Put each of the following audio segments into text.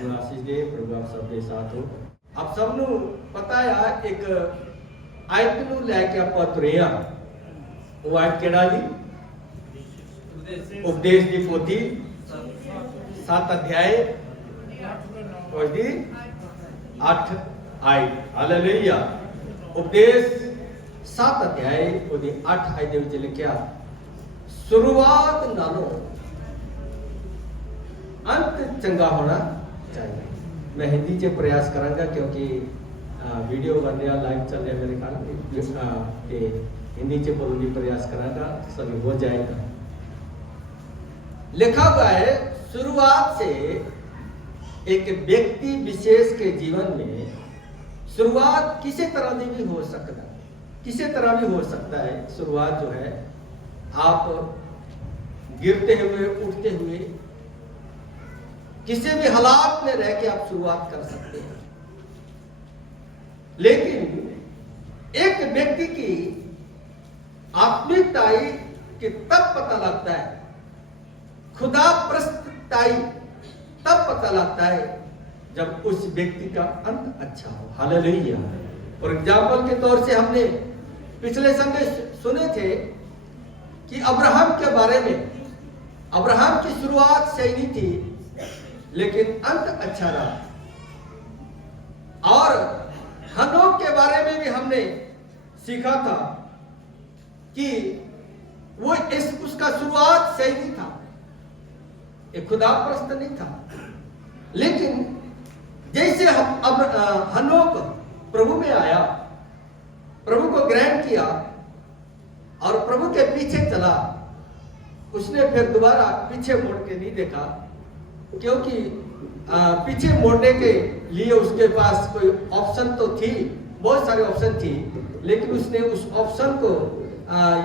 आपको आशीष दे, प्रभु आप सबके साथ हो। आप सबनू पता है एक आयत नू लेके ਆਪਾਂ ਤੁਰਿਆ ਉਹ ਆਇਤ ਕਿਹੜਾ ਜੀ? उपदेश की पोथी 7 अध्याय उसकी 8 आयत। हालेलुया। उपदेश 7 अध्याय उसकी 8 आयत ਦੇ ਵਿੱਚ ਲਿਖਿਆ शुरुआत नालों अंत चंगा होना चाहिए। मैं हिंदी से प्रयास करांगा क्योंकि वीडियो बन रहा, लाइव चल रहा मेरे ख्याल हिंदी से बोलने की प्रयास करांगा, सभी हो जाएगा। लिखा हुआ है शुरुआत से एक व्यक्ति विशेष के जीवन में शुरुआत किसी तरह से भी हो सकता है, किसी तरह भी हो सकता है। शुरुआत जो है आप गिरते हुए, उठते हुए, किसी भी हालात में रह के आप शुरुआत कर सकते हैं। लेकिन एक व्यक्ति की आत्मिकताई कि तब पता लगता है, खुदा प्रस्तुताई तब पता लगता है जब उस व्यक्ति का अंत अच्छा हो। हालेलुया। और एग्जाम्पल के तौर से हमने पिछले संडे सुने थे कि अब्राहम के बारे में, अब्राहम की शुरुआत सही थी लेकिन अंत अच्छा रहा। और हनोक के बारे में भी हमने सीखा था कि वो उसका शुरुआत सही नहीं था, एक खुदाप्रस्त नहीं था। लेकिन जैसे अब हनोक प्रभु में आया, प्रभु को ग्रहण किया और प्रभु के पीछे चला, उसने फिर दोबारा पीछे मुड़ के नहीं देखा, क्योंकि पीछे मुड़ने के लिए उसके पास कोई ऑप्शन तो थी, बहुत सारे ऑप्शन थी, लेकिन उसने उस ऑप्शन को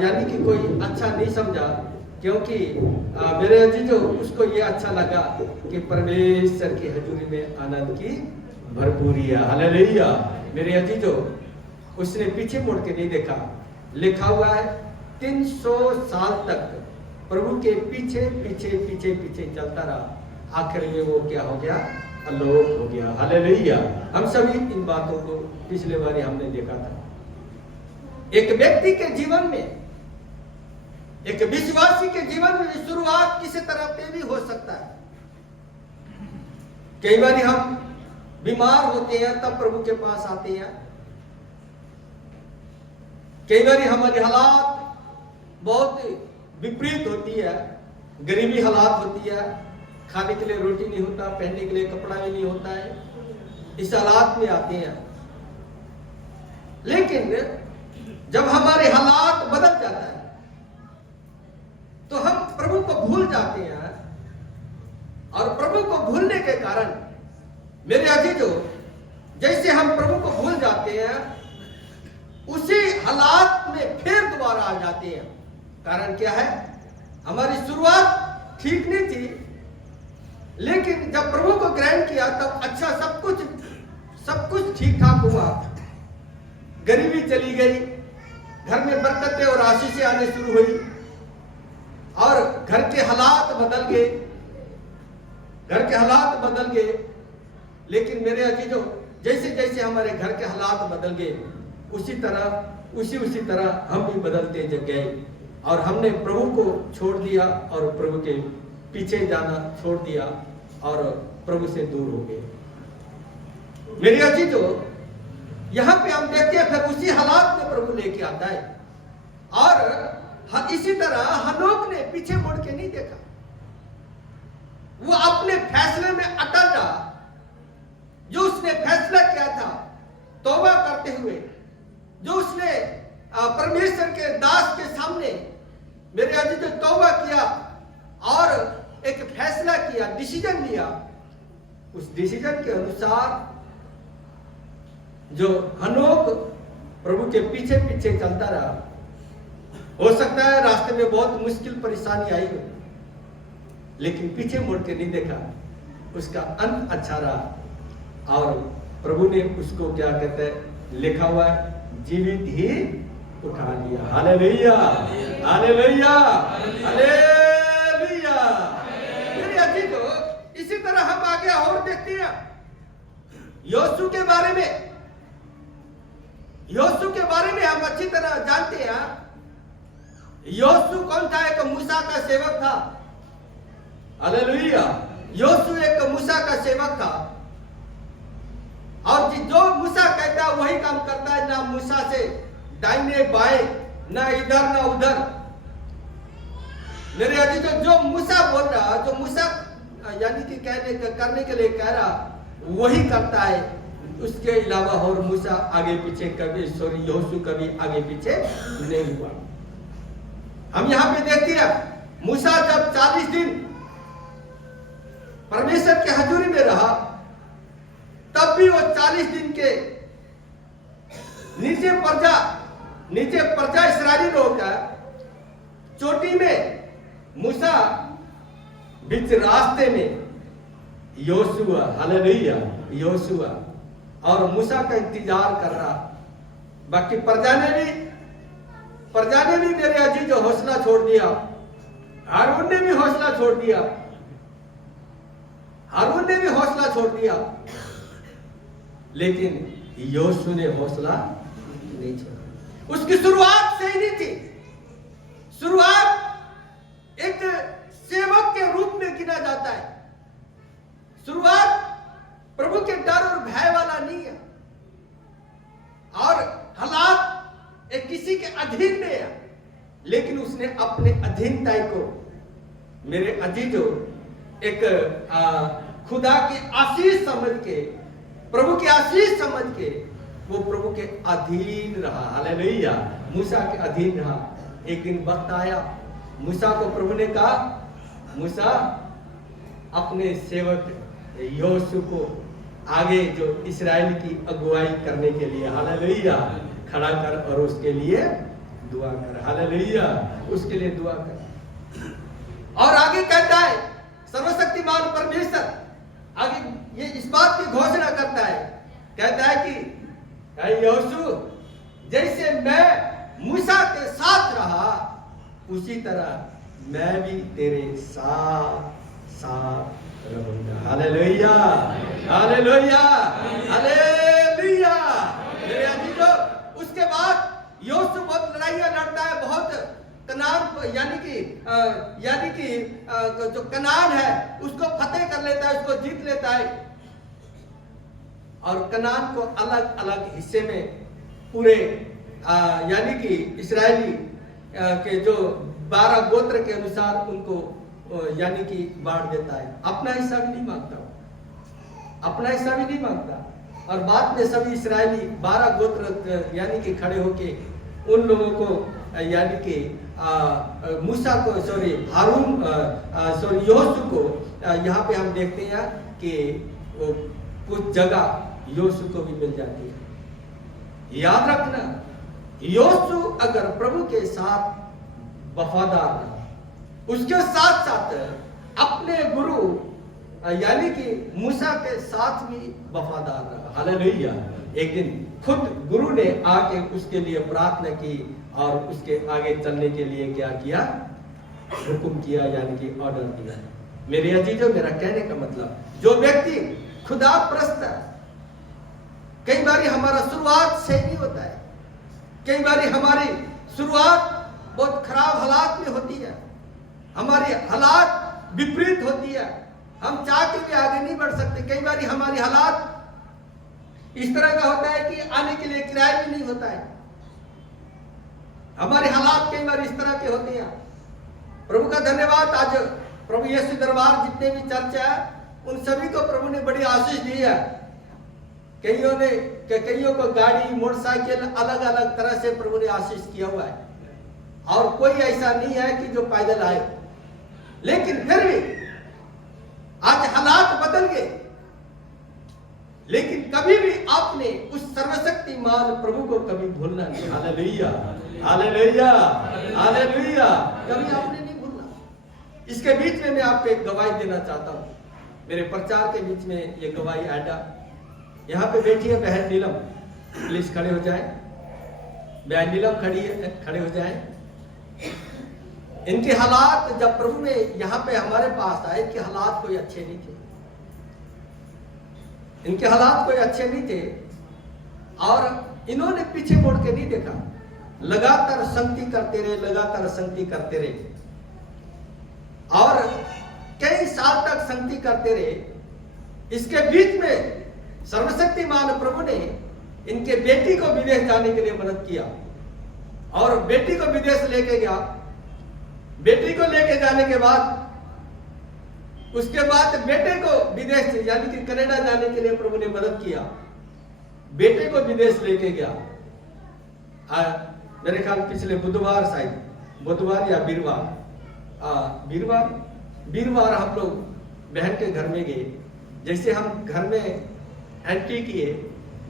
यानी कि कोई अच्छा नहीं समझा, क्योंकि मेरे अजीजों उसको ये अच्छा लगा कि परमेश्वर की हजूरी में आनंद की भरपूरी है। हालेलुया। मेरे अजीजों उसने पीछे मुड़ के नहीं देखा। लिखा हुआ है 300 साल तक प्रभु के पीछे पीछे पीछे पीछे चलता रहा। आखिर में वो क्या हो गया? अलोक हो गया। हालेलुया। हम सभी इन बातों को पिछले बार हमने देखा था। एक व्यक्ति के जीवन में, एक विश्वासी के जीवन में शुरुआत किसी तरह पे भी हो सकता है। कई बार हम बीमार होते हैं तब प्रभु के पास आते हैं। कई बार हमारे हालात बहुत विपरीत होती है, गरीबी हालात होती है, खाने के लिए रोटी नहीं होता, पहनने के लिए कपड़ा भी नहीं होता है, इस हालात में आते हैं। लेकिन जब हमारे हालात बदल जाता है तो हम प्रभु को भूल जाते हैं, और प्रभु को भूलने के कारण मेरे अजीजों जैसे हम प्रभु को भूल जाते हैं उसी हालात में फिर दोबारा आ जाते हैं। कारण क्या है? हमारी शुरुआत ठीक नहीं थी, लेकिन जब प्रभु को ग्रहण किया तब अच्छा सब कुछ ठीक ठाक हुआ, गरीबी चली गई, घर में बरकतें और आशीषें आने शुरू हुई, और घर के हालात बदल गए, घर के हालात बदल गए। लेकिन मेरे अजीजों जैसे जैसे हमारे घर के हालात बदल गए उसी तरह हम भी बदलते गए, और हमने प्रभु को छोड़ दिया और प्रभु के पीछे जाना छोड़ दिया और प्रभु से दूर हो गए। मेरे अजीजों यहां पे हम देखते हैं फिर उसी हालात में प्रभु लेके आता है, और इसी तरह हनोक ने पीछे मुड़ के नहीं देखा। वो अपने फैसले में अटल रहा। जो उसने फैसला किया था तौबा करते हुए, जो उसने परमेश्वर के दास के सामने मेरे अजीजों तौबा किया और एक फैसला किया, डिसीजन लिया, उस डिसीजन के अनुसार जो हनोक प्रभु के पीछे पीछे चलता रहा। हो सकता है रास्ते में बहुत मुश्किल परेशानी आई हो, लेकिन पीछे मुड़ के नहीं देखा, उसका अंत अच्छा रहा, और प्रभु ने उसको क्या कहते हैं, लिखा हुआ है, जीवित ही उठा लिया। Hallelujah, hallelujah, hallelujah. मेरे अजीजों इसी तरह हम आगे और देखते हैं योशू के बारे में। योशू के बारे में हम अच्छी तरह जानते हैं। योशू कौन था? एक मूसा का सेवक था। हालेलुया। योशू एक मूसा का सेवक था, और जो मूसा कहता है वही काम करता है। ना मूसा से दाहिने बाएं, ना इधर ना उधर। मेरे अजीजों, जो मूसा बोल रहा, जो मूसा यानी कि करने के लिए कह रहा, वही करता है। उसके अलावा और मूसा आगे पीछे कभी, योशू कभी आगे पीछे नहीं हुआ। हम यहां पे देखते हैं, मूसा जब 40 दिन परमेश्वर की हजूरी में रहा, तब भी वो 40 दिन के नीचे प्रजा इस्राएली लोग का चोटी में, मूसा बीच रास्ते में योशुआ, हालेलुया, योशुआ और मूसा का इंतजार कर रहा। बाकी प्रजा ने भी मेरे अजीज हौसला छोड़ दिया। हारून ने भी हौसला छोड़ दिया। हारून ने भी हौसला छोड़ दिया, लेकिन योशू ने हौसला नहीं छोड़ा। उसकी शुरुआत सही नहीं थी। शुरुआत एक सेवक के रूप में गिना जाता है। शुरुआत प्रभु के डर और भय वाला नहीं है, और हालात एक किसी के अधीन में है, लेकिन उसने अपने अधीनता को, मेरे अजीजों, एक खुदा की आशीष समझ के, प्रभु की आशीष समझ के वो प्रभु के अधीन रहा। हालेलुया। मूसा के अधीन रहा। एक दिन वक्त आया, मूसा को प्रभु ने कहा, मूसा अपने सेवक योशू को आगे जो इस्राएल की अगुवाई करने के लिए, हालेलुया, खड़ा कर और उसके लिए दुआ कर। हालेलुया। उसके लिए दुआ कर। और आगे कहता है सर्वशक्तिमान परमेश्वर आगे ये इस बात की घोषणा करता है, कहता है कि योशू, जैसे मैं मूसा के साथ रहा, उसी तरह मैं भी तेरे साथ रहूंगा। Hallelujah, hallelujah, hallelujah. मेरे अजीजों, उसके बाद योशू बहुत लड़ाइयां लड़ता है, बहुत कनान यानी कि जो कनान है उसको फतेह कर लेता है, उसको जीत लेता है, और कनान को अलग अलग हिस्से में पूरे यानी कि इस्राएली के जो 12 गोत्र के अनुसार उनको यानी कि बांट देता है। अपना हिस्सा भी नहीं मांगता, अपना हिस्सा भी नहीं मांगता। और बाद में सभी इस्राएली 12 गोत्र यानी कि खड़े होके उन लोगों को यानी कि मूसा को योशू को, यहाँ पे हम देखते हैं कि वो कुछ जगह योशू को भी मिल जाती है। याद रखना, योशू अगर प्रभु के साथ वफादार रहा, उसके साथ साथ अपने गुरु यानी कि मूसा के साथ भी वफादार रहा। हालेलुया। एक दिन खुद गुरु ने आके उसके लिए प्रार्थना की और उसके आगे चलने के लिए क्या किया? हुक्म किया, यानी कि ऑर्डर दिया। मेरे अजीजों, मेरा कहने का मतलब, जो व्यक्ति खुदा प्रस्त है, कई बार हमारा शुरुआत सही नहीं होता है, कई बार हमारी शुरुआत बहुत खराब हालात में होती है, हमारी हालात विपरीत होती है, हम चाह के भी आगे नहीं बढ़ सकते। कई बार हमारी हालात इस तरह का होता है कि आने के लिए किराया भी नहीं होता है। हमारे हालात कई बार इस तरह के होते हैं। प्रभु का धन्यवाद, आज प्रभु यीशु दरबार जितने भी चर्च है, उन सभी को प्रभु ने बड़ी आशीष दी है। कईयों को गाड़ी, मोटरसाइकिल, अलग अलग तरह से प्रभु ने आशीष किया हुआ है, और कोई ऐसा नहीं है कि जो पैदल आए। लेकिन फिर भी आज हालात बदल गए, लेकिन कभी भी आपने उस सर्वशक्तिमान प्रभु को कभी भूलना नहीं। Hallelujah, hallelujah, hallelujah. कभी आपने नहीं भूलना। इसके बीच में मैं आपको एक गवाही देना चाहता हूँ। मेरे प्रचार के बीच में ये गवाही आडा, यहाँ पे बैठी है बहन नीलम, प्लीज खड़े हो जाए। बहन नीलम खड़े हो जाए। इनके हालात जब प्रभु ने यहाँ पे हमारे पास आए कि हालात कोई अच्छे नहीं थे। इनके हालात कोई अच्छे नहीं थे और इन्होंने पीछे मुड़ के नहीं देखा, लगातार संगति करते रहे, लगातार संगति करते रहे और कई साल तक संगति करते रहे। इसके बीच में सर्वशक्तिमान प्रभु ने इनके बेटी को विदेश जाने के लिए मदद किया और बेटी को विदेश लेके गया। बेटी को लेके जाने के बाद उसके बाद बेटे को विदेश यानी कि कनाडा जाने के लिए प्रभु ने मदद किया। बेटे को विदेश लेके गया। मेरे ख्याल पिछले बुधवार, शायद बुधवार या वीरवार हम लोग बहन के घर में गए। जैसे हम घर में एंट्री किए,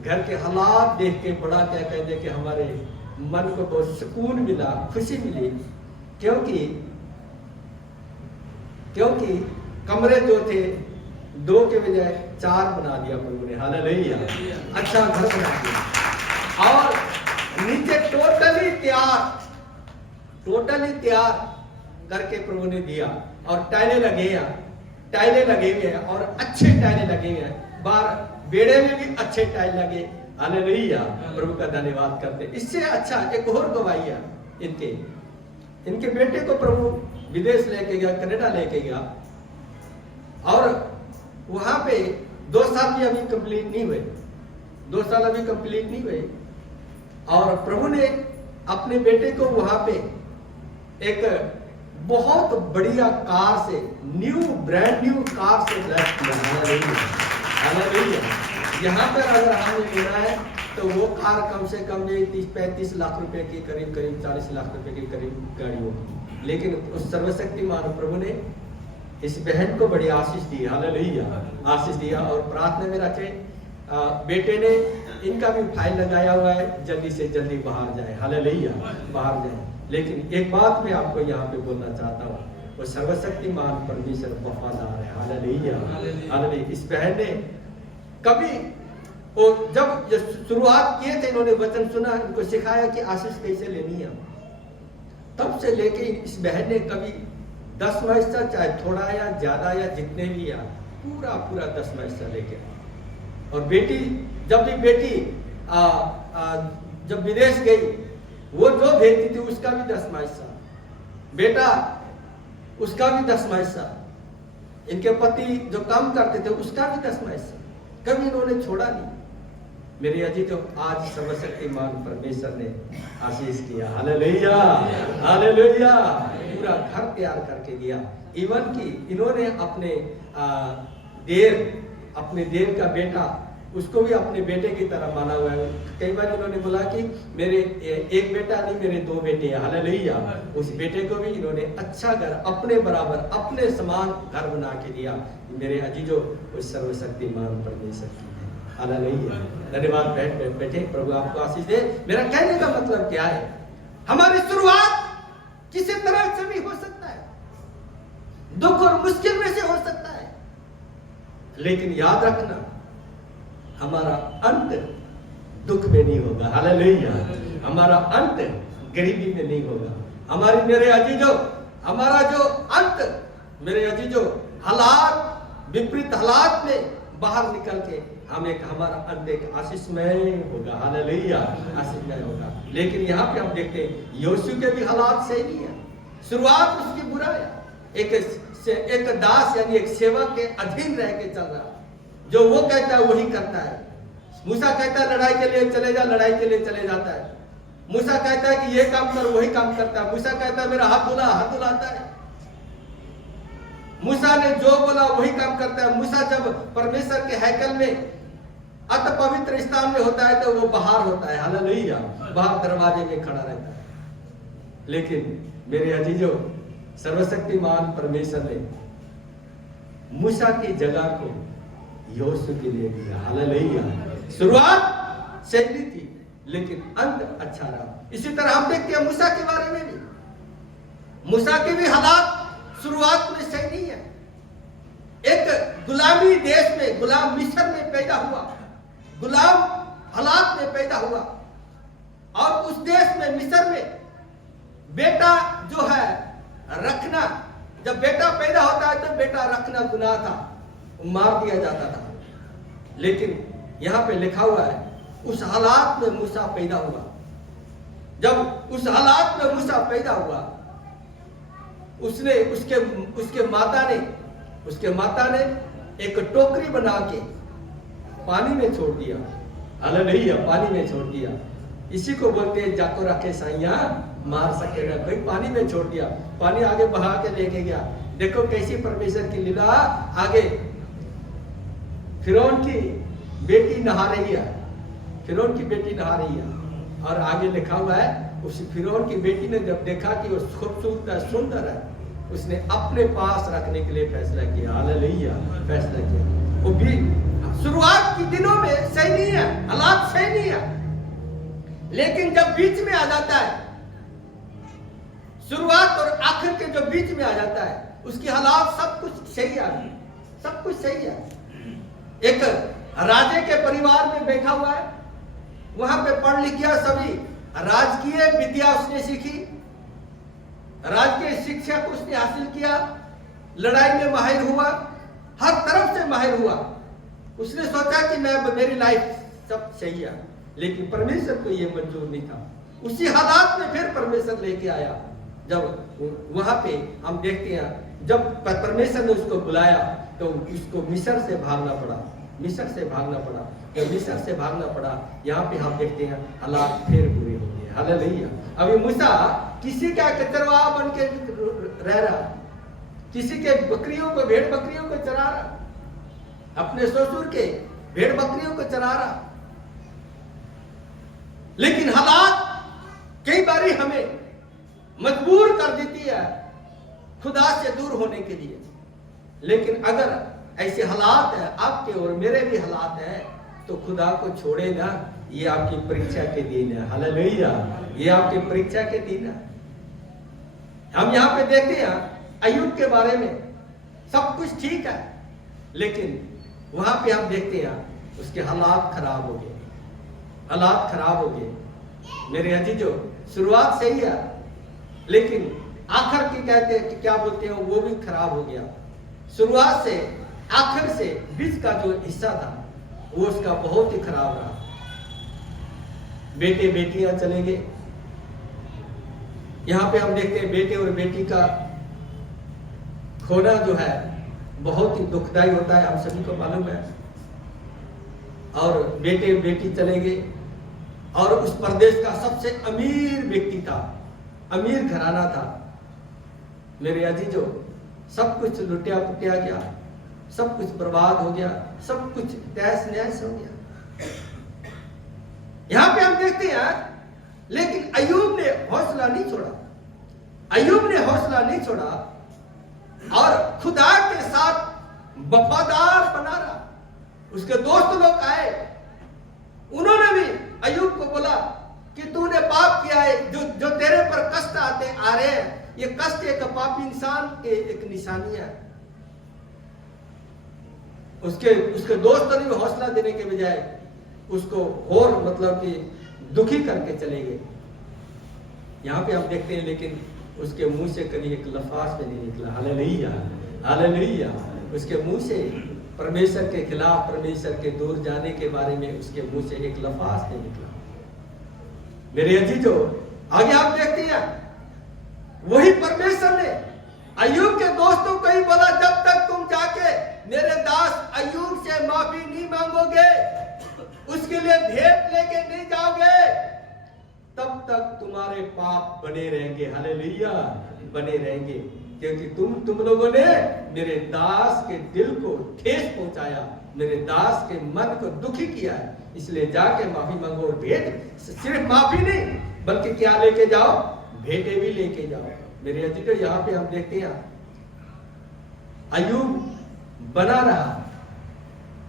घर के हालात देख के बड़ा क्या कहते कि हमारे मन को बहुत सुकून मिला, खुशी मिली, क्योंकि कमरे जो थे 2 के बजाय 4 बना दिया प्रभु ने। हालेलुया, अच्छा घर बना दिया और नीचे टोटली तैयार करके प्रभु ने दिया और टाइलें लगे हुए हैं और अच्छे टाइलें लगे हुए हैं। बाहर बेड़े में भी अच्छे टाइल लगे। हालेलुया, प्रभु का धन्यवाद करते। इससे अच्छा एक और गवाही है इनके बेटे को प्रभु विदेश लेके गया, कनाडा लेके गया और वहां पे 2 साल भी अभी कंप्लीट नहीं हुए और प्रभु ने अपने बेटे को वहां पे एक बहुत बढ़िया कार से, ब्रांड न्यू कार से ब्लेस किया। हालेलुया, यहाँ पर अगर हमने लेना है तो वो कार कम से कम 30-35 लाख रुपए की करीब 40 लाख रुपए की करीब गाड़ी होगी। लेकिन उस सर्वशक्तिमान प्रभु ने इस बहन को बड़ी आशीष दी। हालेलुया, आशीष दिया और प्रार्थना में रखे बेटे ने इनका भी फाइल लगाया हुआ है, जल्दी से जल्दी बाहर जाए। हालेलुया, बाहर जाए। लेकिन एक बात मैं आपको यहाँ पे बोलना चाहता हूँ, वो सर्वशक्तिमान परमेश्वर वफादार है। Hallelujah, hallelujah. इस बहन ने कभी जब शुरुआत किए थे, इन्होंने वचन सुना, इनको सिखाया कि आशीष कैसे लेनी है, तब से लेके इस बहन ने कभी 10वां हिस्सा, चाहे थोड़ा या ज्यादा या जितने भी या पूरा 10वां हिस्सा लेके। और बेटी जब विदेश गई, वो जो भेजती थी उसका भी 10वां हिस्सा, बेटा उसका भी 10वां हिस्सा, इनके पति जो काम करते थे उसका भी 10वां हिस्सा, कभी इन्होंने छोड़ा नहीं। मेरे अजीज, तो आज सर्वशक्तिमान परमेश्वर ने आशीष किया। हालेलुया, हालेलुया, पूरा घर तैयार करके दिया। इवन कि इन्होंने अपने देर का बेटा, उसको भी अपने बेटे की तरह माना हुआ है। कई बार इन्होंने बोला कि मेरे एक बेटा नहीं, मेरे 2 बेटे हैं। हालेलुया, उस बेटे को भी इन्होंने अच्छा घर, अपने बराबर, अपने समान घर बना के दिया। मेरे अजीजों, उस सर्वशक्तिमान परमेश्वर की है। हालेलुया, धन्यवाद। बैठे, प्रभु आपको आशीष दे। मेरा कहने का मतलब क्या है, हमारी शुरुआत किसी तरह से भी हो सकता है, दुख और मुश्किल में से हो सकता है, लेकिन याद रखना हमारा अंत दुख में नहीं होगा। हालेलुया, हमारा अंत गरीबी में नहीं होगा। मेरे अजीजों, हमारा जो अंत, मेरे अजीजों, हालात, विपरीत हालात में बाहर निकल के हमारा अंत एक आशीषमय होगा। हालेलुया, आशीषमय होगा। लेकिन यहाँ पे हम देखते हैं योशू के भी हालात सही नहीं है। शुरुआत उसकी बुरा है, एक दास यानी एक सेवक के अधीन रह के चल रहा, जो वो कहता है वही करता है। मूसा कहता है लड़ाई के लिए चले जा, लड़ाई के लिए चले जाता है। मूसा कहता है कि ये काम कर, वही काम करता है। मूसा कहता है मेरा हाथ धुलाता है। मूसा ने जो बोला वही काम करता है। मूसा जब परमेश्वर के हैकल में अति पवित्र स्थान में होता है तो वो बाहर होता है। हालेलुया, बाहर दरवाजे में खड़ा रहता है। लेकिन मेरे अजीजों, सर्वशक्तिमान परमेश्वर ने मूसा की जगह को योशू के लिए दिया। हालेलुया, शुरुआत सही थी लेकिन अंत अच्छा रहा। इसी तरह हम देखते हैं मूसा के बारे में भी, मूसा के भी हालात शुरुआत में सही नहीं है। एक गुलामी देश में, गुलाम मिस्र में पैदा हुआ, गुलाम हालात में पैदा हुआ और उस देश में, मिस्र में बेटा जो है रखना, जब बेटा पैदा होता है तो बेटा रखना गुनाह था, मार दिया जाता था। लेकिन यहां पे लिखा हुआ है उस हालात में मूसा पैदा हुआ। जब उस हालात में मूसा पैदा हुआ, उसने उसके माता ने एक टोकरी बना के पानी में छोड़ दिया। हालेलुया, पानी में छोड़ दिया। इसी को बोलते हैं जाको रखे साइया मार सके ना कोई। पानी में छोड़ दिया, पानी आगे बहा के लेके गया। देखो कैसी परमेश्वर की लीला। आगे फिरौन की बेटी नहा रही है, फिरौन की बेटी नहा रही है, और आगे लिखा हुआ है उस फिरौन की बेटी ने जब देखा कि वो खूबसूरत है, सुंदर है, उसने अपने पास रखने के लिए फैसला किया। हालेलुया, फैसला किया। वो भी शुरुआत के दिनों में सही नहीं है, हालात सही नहीं है, लेकिन जब बीच में आ जाता है, शुरुआत और आखिर के जो बीच में आ जाता है, उसकी हालात सब कुछ सही है, सब कुछ सही है। एक राजे के परिवार में बैठा हुआ है, वहां पे पढ़ लिख गया, सभी राजकीय विद्या उसने सीखी, राजकीय शिक्षा को उसने हासिल किया, लड़ाई में माहिर हुआ, हर तरफ से माहिर हुआ। उसने सोचा कि मेरी लाइफ सब सही है, लेकिन परमेश्वर को यह मंजूर नहीं था। उसी हालात में फिर परमेश्वर लेके आया। जब वहां पे हम देखते हैं, जब परमेश्वर ने उसको बुलाया तो उसको मिस्र से भागना पड़ा, मिस्र से भागना पड़ा। जब मिस्र से भागना पड़ा, यहाँ पे हम देखते हैं हालात फिर बुरे हो गए। हालेलुया। अभी मूसा किसी का चरवाहा बन के रह रहा, किसी के बकरियों को, भेड़ बकरियों को चरा रहा, अपने ससुर के भेड़ बकरियों को चरा रहा। लेकिन हालात कई बारी हमें मजबूर कर देती है खुदा से दूर होने के लिए। लेकिन अगर ऐसे हालात है, आपके और मेरे भी हालात है, तो खुदा को छोड़े ना। ये आपकी परीक्षा के दिन है। हालेलुया, ये आपकी परीक्षा के दिन है। हम यहाँ पे देखते हैं अय्यूब के बारे में, सब कुछ ठीक है, लेकिन वहां पे हम देखते हैं उसके हालात खराब हो गए, हालात खराब हो गए। मेरे अजीजों, शुरुआत सही है, लेकिन आखिर की कहते हैं कि क्या बोलते हैं, वो भी खराब हो गया। शुरुआत से आखिर से बीच का जो हिस्सा था वो उसका बहुत ही खराब रहा। बेटे बेटियां चले गए। यहां पे हम देखते हैं बेटे और बेटी का खोना जो है बहुत ही दुखदाई होता है, हम सभी को मालूम है। और बेटे बेटी चले गए, और उस प्रदेश का सबसे अमीर व्यक्ति था, अमीर घराना था। मेरे अजीजों, सब कुछ लुटिया पुटिया गया, सब कुछ बर्बाद हो गया, सब कुछ तहस नहस हो गया। यहां पे हम देखते हैं, लेकिन अय्यूब ने हौसला नहीं छोड़ा, अय्यूब ने हौसला नहीं छोड़ा, और खुदा के साथ वफादार बना रहा। उसके दोस्त लोग आए, उन्होंने भी अय्यूब को बोला कि तूने पाप किया है, जो तेरे पर कष्ट आ रहे हैं, ये कष्ट एक पापी इंसान के एक निशानी है। उसके दोस्तों ने हौसला देने के बजाय उसको और मतलब कि दुखी करके चले गए। यहां पे हम देखते हैं, लेकिन उसके मुंह से कभी एक लफ्ज भी नहीं निकला। Hallelujah, hallelujah. उसके मुंह से परमेश्वर के खिलाफ, परमेश्वर के दूर जाने के बारे में उसके मुंह से एक लफ्ज नहीं निकला। मेरे अजीजों, आगे आप देखते हैं, वही परमेश्वर ने अय्यूब के दोस्तों को ही बोला, जब तक तुम जाके मेरे दास अय्यूब से माफी नहीं मांगोगे, उसके लिए भेंट लेके नहीं जाओगे, तब तक तुम्हारे पाप बने रहेंगे। हालेलुया, बने रहेंगे, क्योंकि तुम लोगों ने मेरे दास के दिल को ठेस पहुंचाया, मेरे दास के मन को दुखी किया है। इसलिए जाके माफी मांगो, और भेंट सिर्फ माफी नहीं बल्कि क्या लेके जाओ, भेंटे भी लेके जाओ। मेरे अजीजों, यहाँ पे हम देखते हैं अय्यूब बना रहा,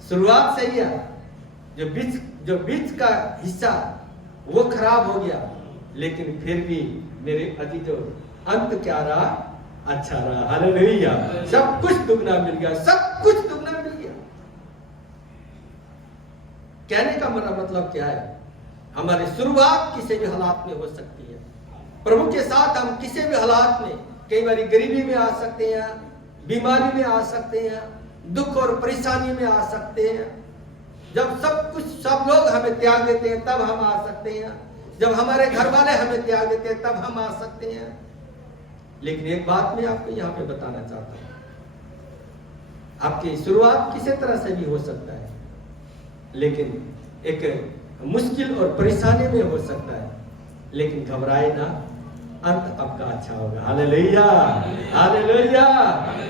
शुरुआत सही है, जो बीच का हिस्सा वो खराब हो गया, लेकिन फिर भी मेरे अजीजों अंत क्या रहा, अच्छा रहा। हालेलुया, सब कुछ दुगना मिल गया, सब कुछ दुगना मिल गया। कहने का मेरा मतलब क्या है, हमारी शुरुआत किसी भी हालात में हो सकती है। प्रभु के साथ हम किसी भी हालात में, कई बार गरीबी में आ सकते हैं, बीमारी में आ सकते हैं, दुख और परेशानी में आ सकते हैं, जब सब लोग हमें त्याग देते हैं तब हम आ सकते हैं, जब हमारे घर वाले हमें त्याग देते हैं तब हम आ सकते हैं। लेकिन एक बात मैं आपको यहाँ पे बताना चाहता हूँ, आपकी शुरुआत किसी तरह से भी हो सकता है, लेकिन एक मुश्किल और परेशानी में हो सकता है, लेकिन घबराए ना, अंत आपका अच्छा होगा। Hallelujah, hallelujah.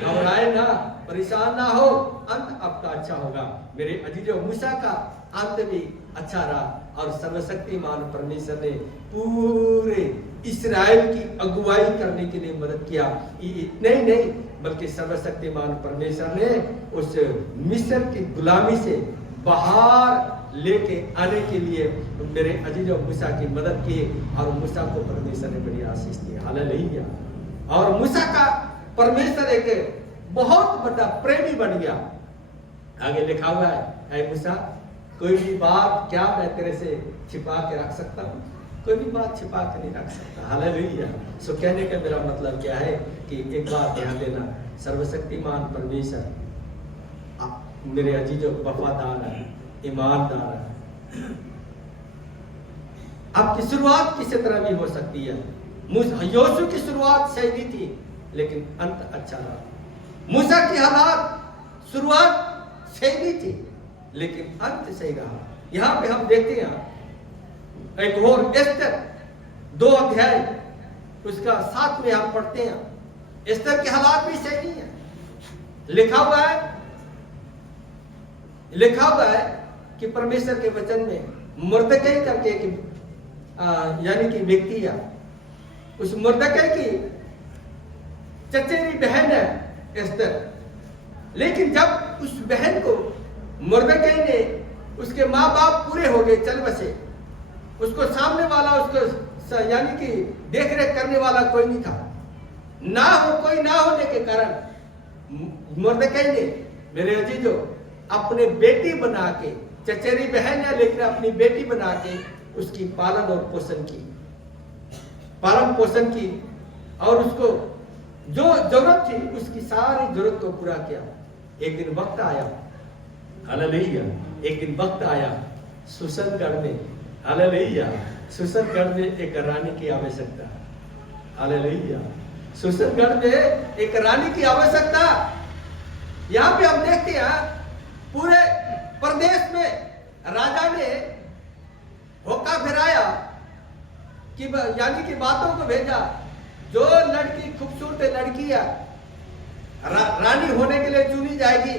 घबराए ना, परेशान ना हो, अंत आपका अच्छा होगा। मेरे अजीजों, मूसा का अंत भी अच्छा रहा और सर्वशक्तिमान परमेश्वर ने पूरे इस्राएल की अगुवाई करने के लिए मदद किया। इतने ही नहीं बल्कि सर्वशक्तिमान परमेश्वर ने उस मिस्र की गुलामी से बाहर लेके आने के लिए मेरे अजीजों मूसा की मदद की और मूसा को परमेश्वर ने बड़ी आशीष दी। हालेलुया। और मूसा का परमेश्वर एक बहुत बड़ा प्रेमी बन गया। आगे लिखा हुआ है, ऐ मूसा, कोई भी बात क्या मैं तेरे से छिपा के रख सकता हूँ? कोई भी बात छिपा के नहीं रख सकता। हालेलुया। सो कहने का मेरा मतलब क्या है कि एक बात ध्यान देना, सर्वशक्तिमान परमेश्वर मेरे अजीजों वफादार है, ईमानदार है। आपकी शुरुआत किसी तरह भी हो सकती है। योशू की शुरुआत सही थी लेकिन अंत अच्छा रहा। मूसा की हालात शुरुआत सही थी लेकिन अंत सही रहा। यहां पे हम देखते हैं एक और एस्तर 2 अध्याय उसका 7 में हम पढ़ते हैं। एस्तर के हालात भी सही नहीं है। लिखा हुआ है कि परमेश्वर के वचन में मुर्दकै करके यानी कि व्यक्ति या उस मुर्दकै की चचेरी बहन है एस्तर। लेकिन जब उस बहन को मुर्दकै ने, उसके माँ बाप पूरे हो गए, चल बसे, उसको सामने वाला, उसको यानी कि देख रेख करने वाला कोई नहीं था, कोई ना होने के कारण मुर्दकै ने, मेरे अजीजों, अपने बेटी बना के, चचेरी बहन है लेकिन अपनी बेटी बना के उसकी पालन पोषण की और उसको जो जरूरत थी उसकी सारी जरूरत को पूरा किया। एक दिन वक्त आया, हालेलुया, एक दिन वक्त आया सुसनगढ़ में, हालेलुया, सुसनगढ़ में एक रानी की आवश्यकता, हालेलुया, सुसनगढ़ में एक रानी की आवश्यकता। यहां पे हम देखते हैं पूरे प्रदेश में राजा ने होका फिराया कि यानी कि बातों को भेजा, जो लड़की खूबसूरत लड़की है रानी होने के लिए चुनी जाएगी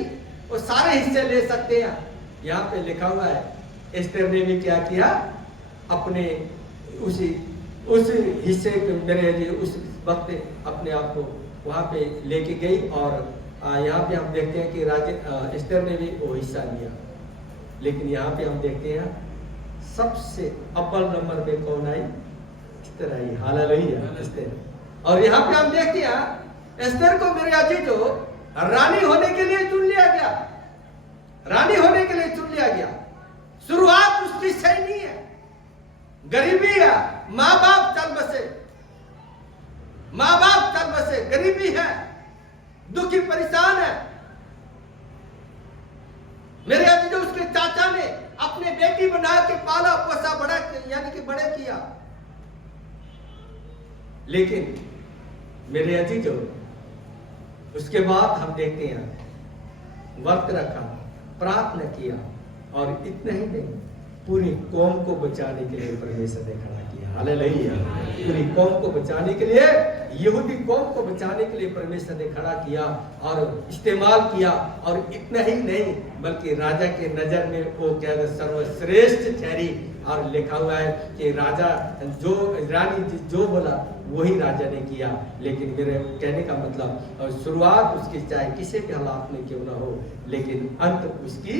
वो सारे हिस्से ले सकते हैं। यहाँ पे लिखा हुआ है एस्तर ने भी क्या किया, अपने उस हिस्से मेरे उस वक्त अपने आप को वहां पे लेके गई और यहाँ पे हम देखते हैं कि राजा एस्तर ने भी वो हिस्सा लिया। लेकिन यहाँ पे हम देखते हैं सबसे अव्वल नंबर में कौन आई? एस्तर आई। हालेलुया, एस्तर। और यहाँ पे हम देखते हैं एस्तर को मेरे अजीजों रानी होने के लिए चुन लिया गया, रानी होने के लिए चुन लिया गया। शुरुआत उसकी सही नहीं है, गरीबी है, माँ बाप चल बसे, गरीबी है, दुखी परेशान है। मेरे अजीजों, उसके चाचा ने अपने बेटी बना के पाला पोसा बड़ा यानी कि बड़े किया। लेकिन मेरे अजीजों, उसके बाद हम देखते हैं व्रत रखा, प्रार्थना किया और इतना ही नहीं, पूरी कौम को बचाने के लिए परमेश्वर ने खड़ा किया। हालेलुया, पूरी कौम को बचाने के लिए, यहूदी कौम को बचाने के लिए परमेश्वर ने खड़ा किया और इस्तेमाल किया। और इतना ही नहीं बल्कि राजा के नजर में वो क्या सर्वश्रेष्ठ ठहरी। और लिखा हुआ है कि राजा जो रानी जो बोला वही राजा ने किया। लेकिन मेरे कहने का मतलब, और शुरुआत उसकी चाहे किसी भी हालात में क्यों ना हो, लेकिन अंत उसकी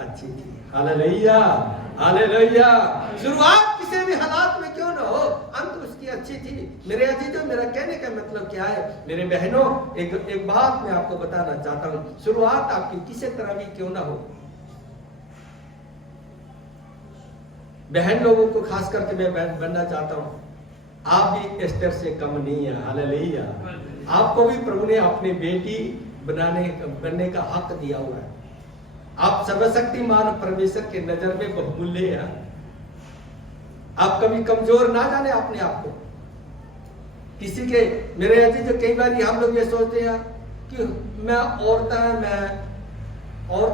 अच्छी थी। Hallelujah, hallelujah. शुरुआत किसी भी हालात में क्यों ना हो, अंत उसकी अच्छी थी। मेरे अजीजों, मेरा कहने का मतलब क्या है? मेरे बहनों, एक बात मैं आपको बताना चाहता हूँ, शुरुआत आपकी किसी तरह भी क्यों ना हो, बहन लोगों को खास करके मैं बनना चाहता हूँ, आप भी एस्तर से कम नहीं है। हालेलुया। आपको भी प्रभु ने अपनी बेटी बनने का हक दिया हुआ है। आप सर्वशक्तिमान परमेश्वर के नजर में बहुमूल्य हैं। आप कभी कमजोर ना जाने अपने आप को। किसी के मेरे अजीज जो कई बार हम लोग ये सोचते हैं कि मैं औरत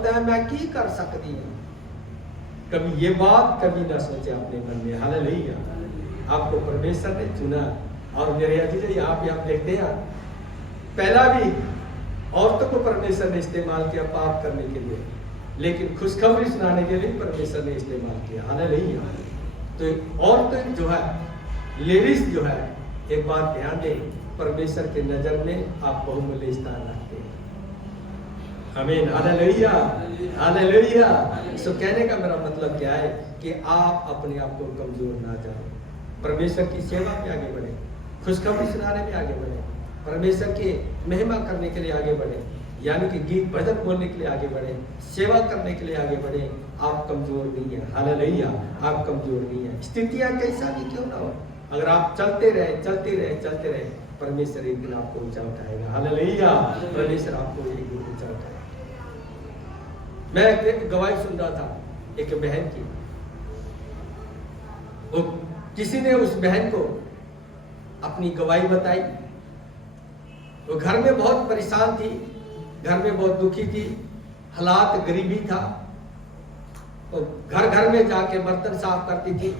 है मैं की कर सकती हूँ। कभी ये बात कभी ना सोचे अपने मन में। हालेलुया। आपको परमेश्वर ने चुना। और मेरे अजीज यहाँ पे आप देखते हैं पहला भी औरतों को परमेश्वर ने इस्तेमाल किया पाप करने के लिए, लेकिन खुशखबरी सुनाने के लिए परमेश्वर ने इस्तेमाल किया। हालेलुया। तो औरत जो है, लेडीज जो है, एक बात ध्यान दें, परमेश्वर के नजर में आप बहुमूल्य स्थान रखते हैं। आमीन। हालेलुया। हालेलुया। सो कहने का मेरा मतलब क्या है कि आप अपने आप को कमजोर ना जाने, परमेश्वर की सेवा में आगे बढ़े, खुशखबरी सुनाने में आगे बढ़े, परमेश्वर की महिमा करने के लिए आगे बढ़े, यानी कि गीत भजन बोलने के लिए आगे बढ़े, सेवा करने के लिए आगे बढ़े। आप कमजोर नहीं है। हालेलुया। आप कमजोर नहीं है। स्थितियां कैसा भी क्यों ना हो, अगर आप चलते रहे, परमेश्वर एक दिन आपको ऊंचा उठाएगा। हालेलुया। परमेश्वर आपको एक दिन ऊंचा उठाएगा। मैं एक गवाही सुन रहा था एक बहन की। वो किसी ने उस बहन को अपनी गवाही बताई। वो घर में बहुत परेशान थी, घर में बहुत दुखी थी, हालात गरीबी था। तो घर घर में जाके बर्तन साफ करती थी।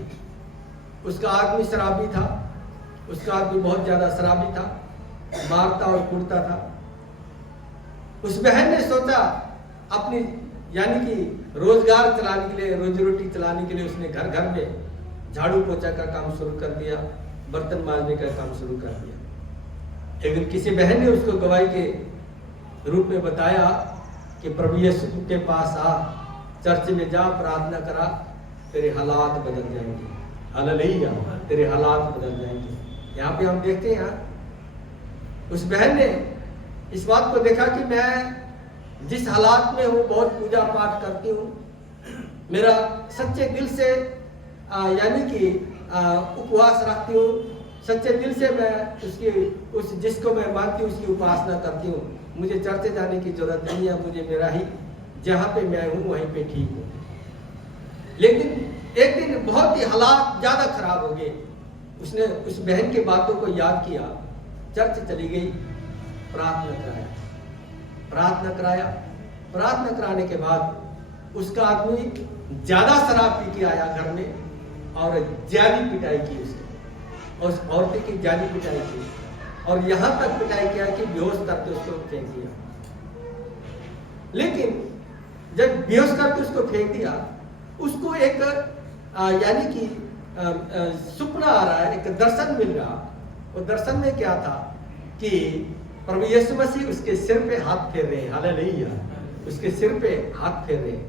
उसका आदमी शराबी था, उसका आदमी बहुत ज्यादा शराबी था, मारता और कूटता था। उस बहन ने सोचा अपनी यानी कि रोजगार चलाने के लिए, रोजी रोटी चलाने के लिए उसने घर घर में झाड़ू पोछा का काम शुरू कर दिया, बर्तन मांजने का काम शुरू कर दिया। एक दिन किसी बहन ने उसको गवाही के रूप में बताया कि प्रभु यीशु के पास आ, चर्च में जा, प्रार्थना करा, तेरे हालात बदल जाएंगे। हालेलुया। तेरे हालात बदल जाएंगे। यहाँ पे हम देखते हैं उस बहन ने इस बात को देखा कि मैं जिस हालात में हूँ, बहुत पूजा पाठ करती हूँ, मेरा सच्चे दिल से यानी कि उपवास रखती हूँ, सच्चे दिल से मैं उस जिसको मैं मानती हूँ उसकी उपासना करती हूँ। मुझे चर्च जाने की जरूरत नहीं है, मुझे मेरा ही जहाँ पे मैं हूँ वहीं पे ठीक हूँ। लेकिन एक दिन बहुत ही हालात ज्यादा खराब हो गए। उसने उस बहन की बातों को याद किया, चर्च चली गई, प्रार्थना कराने के बाद उसका आदमी ज्यादा शराब पी के आया घर में और ज्यादा पिटाई की उसने, और उस औरत की ज्यादा पिटाई की, और यहां तक पिटाई किया कि बेहोश करके उसको फेंक दिया। लेकिन जब बेहोश करके उसको फेंक दिया, उसको एक यानी कि सपना आ रहा है, एक दर्शन मिल रहा। वो दर्शन में क्या था कि प्रभु यीशु मसीह उसके सिर पे हाथ फेर रहे हैं। हालेलुया। उसके सिर पे हाथ फेर रहे हैं,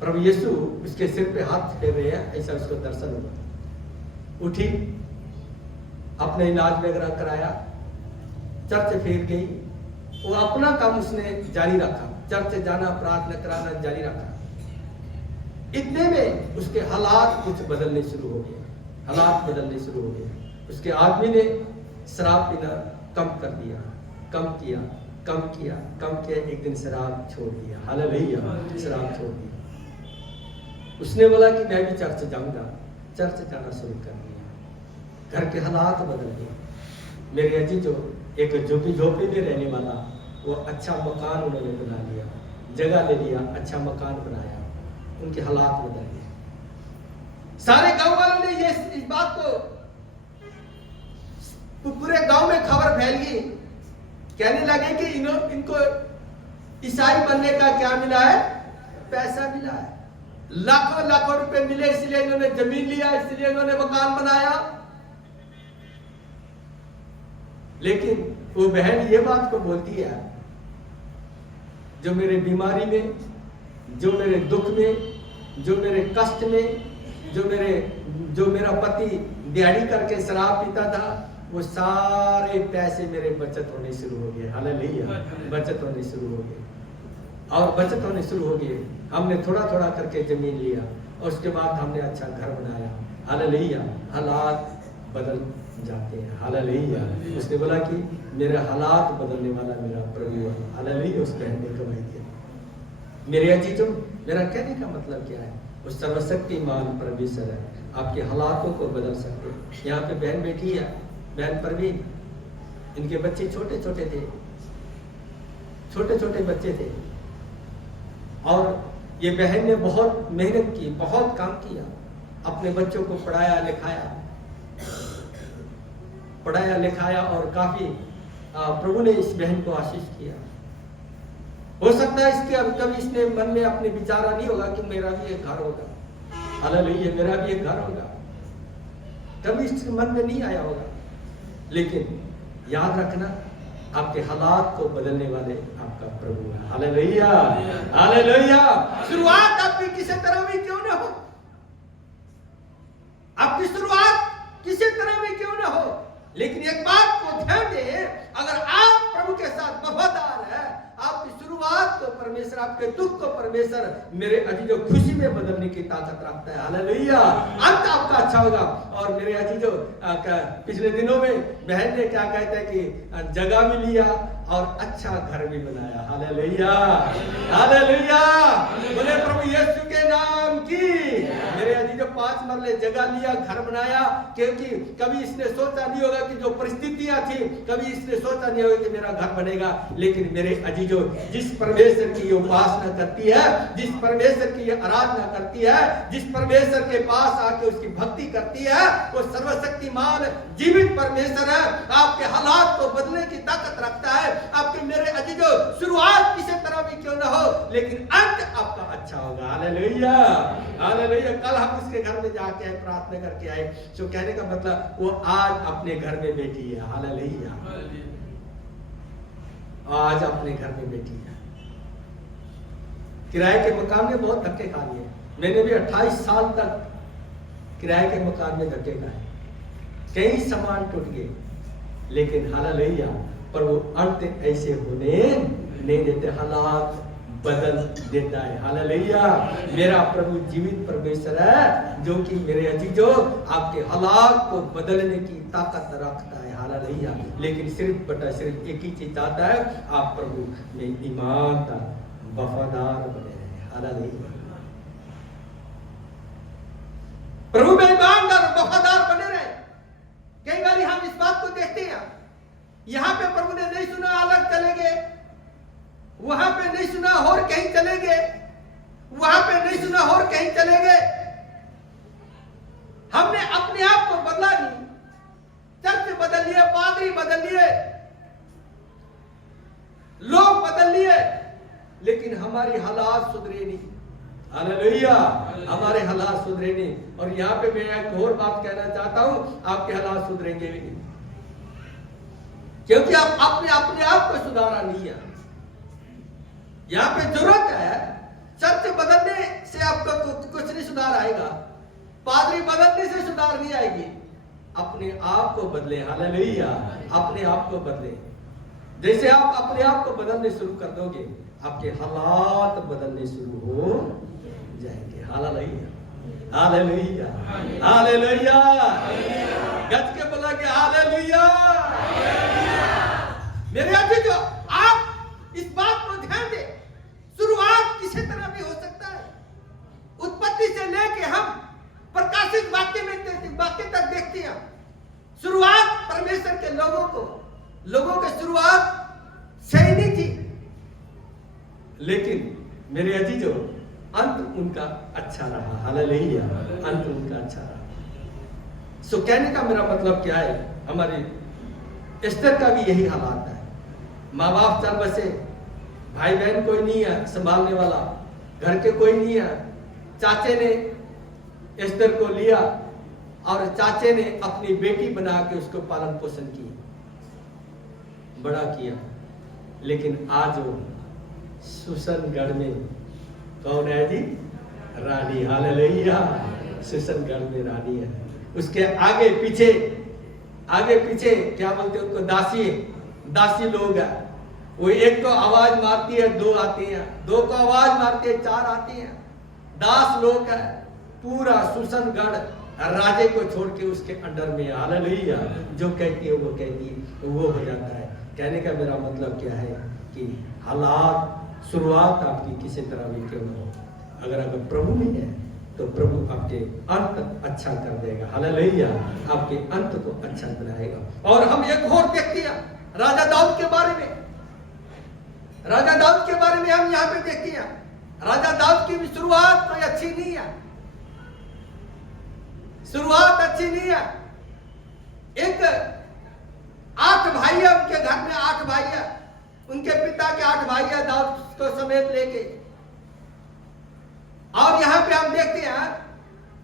प्रभु यीशु उसके सिर पे हाथ फेर रहे हैं, ऐसा उसको दर्शन हुआ। उठी, अपने इलाज वगैरह कराया, चर्च फिर गई। वो अपना काम उसने जारी रखा, चर्च जाना, प्रार्थना कराना जारी रखा। इतने में उसके हालात कुछ बदलने शुरू हो गए। उसके आदमी ने शराब पीना कम कर दिया, कम किया। एक दिन शराब छोड़ दिया। हालेलुया। शराब छोड़ दिया। उसने बोला कि मैं भी चर्च जाऊंगा, चर्च जाना शुरू कर दिया। घर के हालात बदल गए। मेरे अजीजों, एक झोपड़ी में रहने वाला, वो अच्छा मकान उन्होंने बना लिया, जगह ले लिया, अच्छा मकान बनाया, उनके हालात बदल गए। सारे गांव वालों ने ये इस बात को, पूरे गांव में खबर फैल गई, कहने लगे कि इनको ईसाई बनने का क्या मिला है? पैसा मिला है, लाखों रुपए मिले, इसलिए इन्होंने जमीन लिया, इसलिए इन्होंने मकान बनाया। लेकिन वो बहन ये बात को बोलती है, जो मेरे बीमारी में, जो मेरे दुख में, जो मेरे कष्ट में, जो मेरा पति दिहाड़ी करके शराब पीता था, वो सारे पैसे मेरे बचत होने शुरू हो गए। हालेलुया। बचत होने शुरू हो गए, और बचत होने शुरू हो गए। हमने थोड़ा थोड़ा करके जमीन लिया, और उसके बाद हमने अच्छा घर बनाया। हालेलुया। हालात बदल जाते हैं। हालेलुया। उसने बोला कि मेरे हालात बदलने वाला मेरा प्रभु है। हालेलुया। उस बहन ने गवाही दी। मेरे अजीजों, मेरा कहने का मतलब क्या है? वो सर्वशक्तिमान परमेश्वर है, आपके हालातों को बदल सकते हैं। यहाँ पे बहन बैठी है, बहन परवीन, इनके बच्चे छोटे छोटे थे, छोटे छोटे बच्चे थे, और ये बहन ने बहुत मेहनत की, बहुत काम किया, अपने बच्चों को पढ़ाया लिखाया और काफी प्रभु ने इस बहन को आशीष किया। हो सकता है इसके अब कभी इसने मन में अपने विचारा नहीं होगा कि मेरा भी एक घर होगा, हालेलुया, मेरा भी एक घर होगा, कभी इसके मन में नहीं आया होगा। लेकिन याद रखना, आपके हालात को बदलने वाले आपका प्रभु है। Hallelujah, hallelujah. शुरुआत आपकी किसी तरह भी क्यों ना हो, आपकी शुरुआत किसी तरह भी क्यों ना हो, लेकिन एक बात को ध्यान दें, अगर आप प्रभु के साथ वफादार है, आपकी शुरुआत को परमेश्वर, आपके दुख को परमेश्वर मेरे अजीजों खुशी में बदलने की ताकत रखता है। हालेलुया, अंत आपका अच्छा होगा। और मेरे अजीजों, पिछले दिनों में बहन ने क्या कहते हैं कि जगह भी लिया और अच्छा घर भी बनाया। हालेलुया, हालेलुया, बोले प्रभु यीशु के नाम की। मेरे अजीजों, 5 मरले जगह लिया, घर बनाया, क्योंकि कभी इसने सोचा नहीं होगा कि जो परिस्थितियां थी, कभी इसने सोचा नहीं होगा कि मेरा घर बनेगा। लेकिन मेरे अजीजों, जिस परमेश्वर की उपासना करती है, जिस परमेश्वर की आराधना करती है, जिस परमेश्वर के पास आके उसकी भक्ति करती है, वो सर्वशक्तिमान जीवित परमेश्वर है, आपके हालात को बदलने की ताकत रखता है। आपके मेरे अजीजों, शुरुआत किसी तरह भी क्यों ना हो, लेकिन अंत आपका अच्छा होगा। Hallelujah, hallelujah. कल हम उसके घर में जाके आए, प्रार्थना करके आए, तो कहने का मतलब वो आज अपने घर में बैठी है। हालेलुया, आज अपने घर में बैठी है। किराए के मकान में बहुत धक्के खा लिए, मैंने भी 28 साल तक किराए के मकान में धक्के खाए, कई सामान टूट गए, लेकिन हालेलुया, पर वो अंत ऐसे होने नहीं देते, हालात बदल देता है। हालेलुया, मेरा प्रभु जीवित परमेश्वर है, जो कि मेरे अजीजों आपके हालात को बदलने की ताकत रखता है। हालेलुया, लेकिन सिर्फ एक ही चीज चाहता है, आप प्रभु में ईमानदार वफादार बने रहे। हालेलुया, प्रभु में ईमानदार वफादार बने रहे। कई बार हम इस बात को देखते हैं, यहां पे प्रभु ने नहीं सुना, अलग चले गए, वहां पे नहीं सुना और कहीं चले गए, वहां पे नहीं सुना और कहीं चले गए। हमने अपने आप को बदला नहीं, चर्च बदल लिए, पादरी बदल लिए, लोग बदल लिए, लेकिन हमारी हालात सुधरे नहीं। हालेलुया, हमारे हालात सुधरे नहीं। और यहाँ पे मैं एक और बात कहना चाहता हूं, आपके हालात सुधरेंगे भी नहीं, क्योंकि आप अपने आप को सुधारा नहीं है। यहाँ पे जरूरत है, चर्च बदलने से आपका कुछ नहीं सुधार आएगा, पादरी बदलने से सुधार नहीं आएगी, अपने आप को बदले। हालेलुया, अपने आप को बदले। जैसे आप अपने आप को बदलने शुरू कर दोगे, आपके हालात बदलने शुरू हो जाएंगे। हालेलुया, हालेलुया, हालेलुया, गज के बोला कि हालेलुया। मेरे अजीजों, आप इस बात को ध्यान दें, शुरुआत किसी तरह भी हो सकता है। उत्पत्ति से लेके हम प्रकाशित वाक्य तक देखते हैं, शुरुआत परमेश्वर के लोगों की शुरुआत सही नहीं थी, लेकिन मेरे अजीजों, अंत उनका अच्छा रहा। हालेलुया, अंत उनका अच्छा रहा। सो कहने का मेरा मतलब क्या है, हमारी एस्तर का भी यही हालात है। माँ बाप चल बसे, भाई बहन कोई नहीं है संभालने वाला, घर के कोई नहीं है। चाचे ने एस्तर को लिया और चाचे ने अपनी बेटी बना के उसको पालन पोषण किया, बड़ा किया, लेकिन आज वो सुसनगढ़ में कौन है जी? रानी। हालेलुया, सुसनगढ़ में रानी है। उसके आगे पीछे क्या बोलते हैं उनको, दासी लोग है। वो एक को आवाज मारती है, 2 आती हैं, 2 को आवाज मारती है, 4 आती हैं। दास लोग है, पूरा सुसनगढ़ राजे को छोड़ के उसके अंडर में। हालेलुया, जो कहती है वो हो जाता है। कहने का मेरा मतलब क्या है कि हालात शुरुआत आपकी किसी तरह भी क्यों न हो, अगर प्रभु में है तो प्रभु आपके अंत अच्छा कर देगा। हालेलुया, आपके अंत को अच्छा बनाएगा। और हम एक और देखते हैं राजा दाऊद के बारे में। राजा दाऊद के बारे में हम यहाँ पे देखते हैं, राजा दाऊद की भी शुरुआत कोई अच्छी नहीं है, शुरुआत अच्छी नहीं है। एक 8 भाई है उनके घर में, 8 भाई है, उनके पिता के 8 भाई है दाऊद को समेत लेके। और यहां पे हम देखते हैं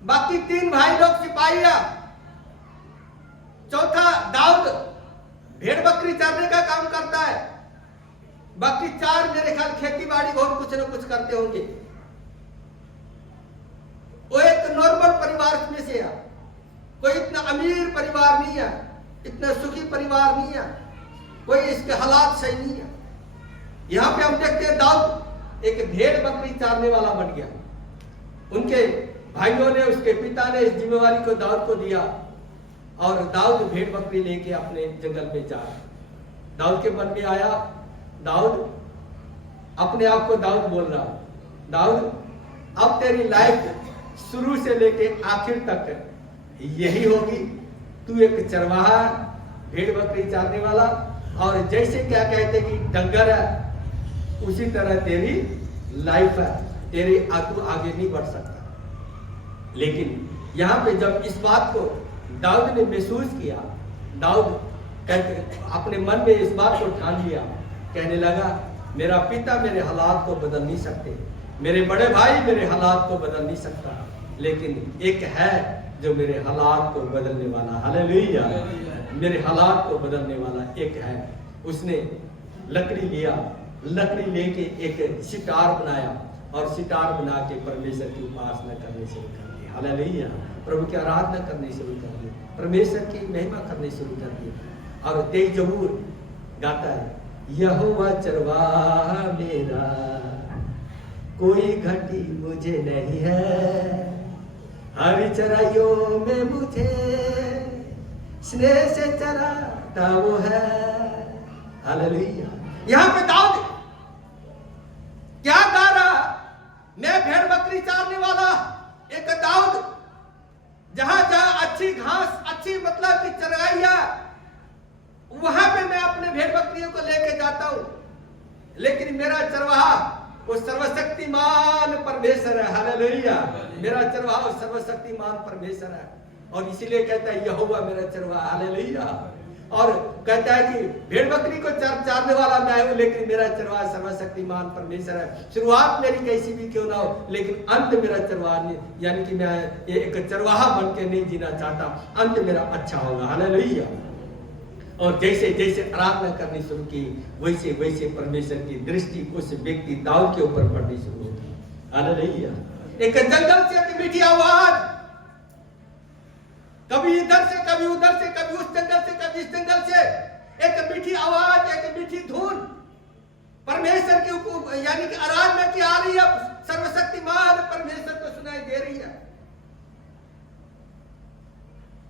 बाकी 3 भाई लोग सिपाही है, चौथा दाऊद भेड़ बकरी चरने का काम करता है, बाकी 4 मेरे ख्याल खेती बाड़ी और कुछ न कुछ करते होंगे। वो एक नॉर्मल परिवार में से है, कोई इतना अमीर परिवार नहीं है, इतना सुखी परिवार नहीं है, कोई इसके हालात सही नहीं है। यहां पे हम देखते हैं दाऊद एक भेड़ बकरी चारने वाला बन गया। उनके भाइयों ने, उसके पिता ने इस जिम्मेवारी को दाऊद को दिया और दाऊद भेड़ बकरी लेके अपने जंगल में जा। दाऊद के मन में आया, दाऊद अपने आप को दाऊद बोल रहा, दाऊद अब तेरी लाइफ शुरू से लेके आखिर तक यही होगी, तू एक चरवाहा, भेड़ बकरी चारने वाला, और जैसे क्या कहते कि डंगर है उसी तरह तेरी लाइफ है, तेरी तू आगे नहीं बढ़ सकता। लेकिन यहां पे जब इस बात को दाऊद ने महसूस किया, दाऊद अपने मन में इस बात को ठान लिया, कहने लगा मेरा पिता मेरे हालात को बदल नहीं सकते, मेरे बड़े भाई मेरे हालात को बदल नहीं सकता, लेकिन एक है जो मेरे हालात को बदलने वाला। हालेलुया, मेरे हालात को बदलने वाला एक है। उसने लकड़ी लिया, लकड़ी लेके एक सितार बनाया और सितार बना के परमेश्वर की उपासना करने शुरू कर दी। हालेलुया, प्रभु की आराधना करने शुरू कर दी, परमेश्वर की महिमा करने शुरू कर दी। और तेज जबूर गाता है, यहोवा चरवाहा मेरा, कोई घटी मुझे नहीं है, हरी चराइयों में मुझे स्नेह से चराता वो है। हालेलुया, यहां पे दाऊद क्या गा रहा, मैं भेड़ बकरी चारने वाला एक दाऊद, जहां जहां अच्छी घास, अच्छी मतलब की चराइया, वहां पे मैं अपने भेड़ बकरियों को लेके जाता हूं, लेकिन मेरा चरवाहा वो सर्वशक्तिमान परमेश्वर है। हालेलुया, मेरा चरवाहा वो सर्वशक्तिमान परमेश्वर है, और इसीलिए कहता है यहोवा मेरा चरवाहा। हालेलुया, और कहता है कि भेड़ बकरी को चारने वाला मैं हूं, लेकिन मेरा चरवाहा सर्वशक्तिमान परमेश्वर है। शुरुआत मेरी कैसी भी क्यों ना हो, लेकिन अंत मेरा चरवाहा नहीं, यानी कि मैं एक चरवाहा बन के नहीं जीना चाहता, अंत मेरा अच्छा होगा। हालेलुया, और जैसे जैसे आराधना करनी शुरू की, वैसे वैसे परमेश्वर की दृष्टि उस व्यक्ति दाऊद के ऊपर पड़नी शुरू होगी। हालेलुया, एक जंगल से एक मीठी आवाज, कभी इधर से कभी उधर से, कभी उस जंगल से कभी इस जंगल से, एक मीठी आवाज, एक मीठी धुन परमेश्वर की यानी कि आराधना की आ रही है, सर्वशक्तिमान परमेश्वर को सुनाई दे रही है।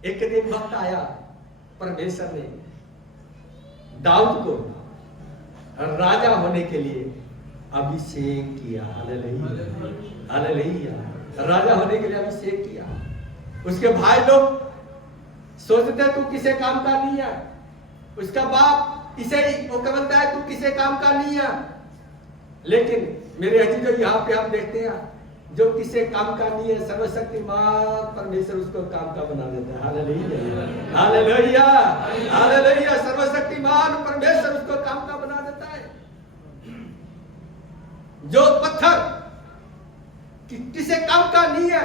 एक दिन वक्त आया, परमेश्वर ने दाऊद को राजा होने के लिए अभिषेक किया। हालेलुया, हालेलुया, राजा होने के लिए अभिषेक किया। उसके भाई लोग सोचते तू किसी काम का नहीं है, उसका बाप इसे वो बोलता है तू किसी काम का नहीं है, लेकिन मेरे अजीजों यहाँ पे हम देखते हैं जो किसी काम का नहीं है, सर्वशक्तिमान परमेश्वर उसको काम का बना देता है। हालेलुया, हालेलुया, हालेलुया, सर्वशक्तिमान परमेश्वर उसको काम का बना देता है। जो पत्थर किसी काम का नहीं है,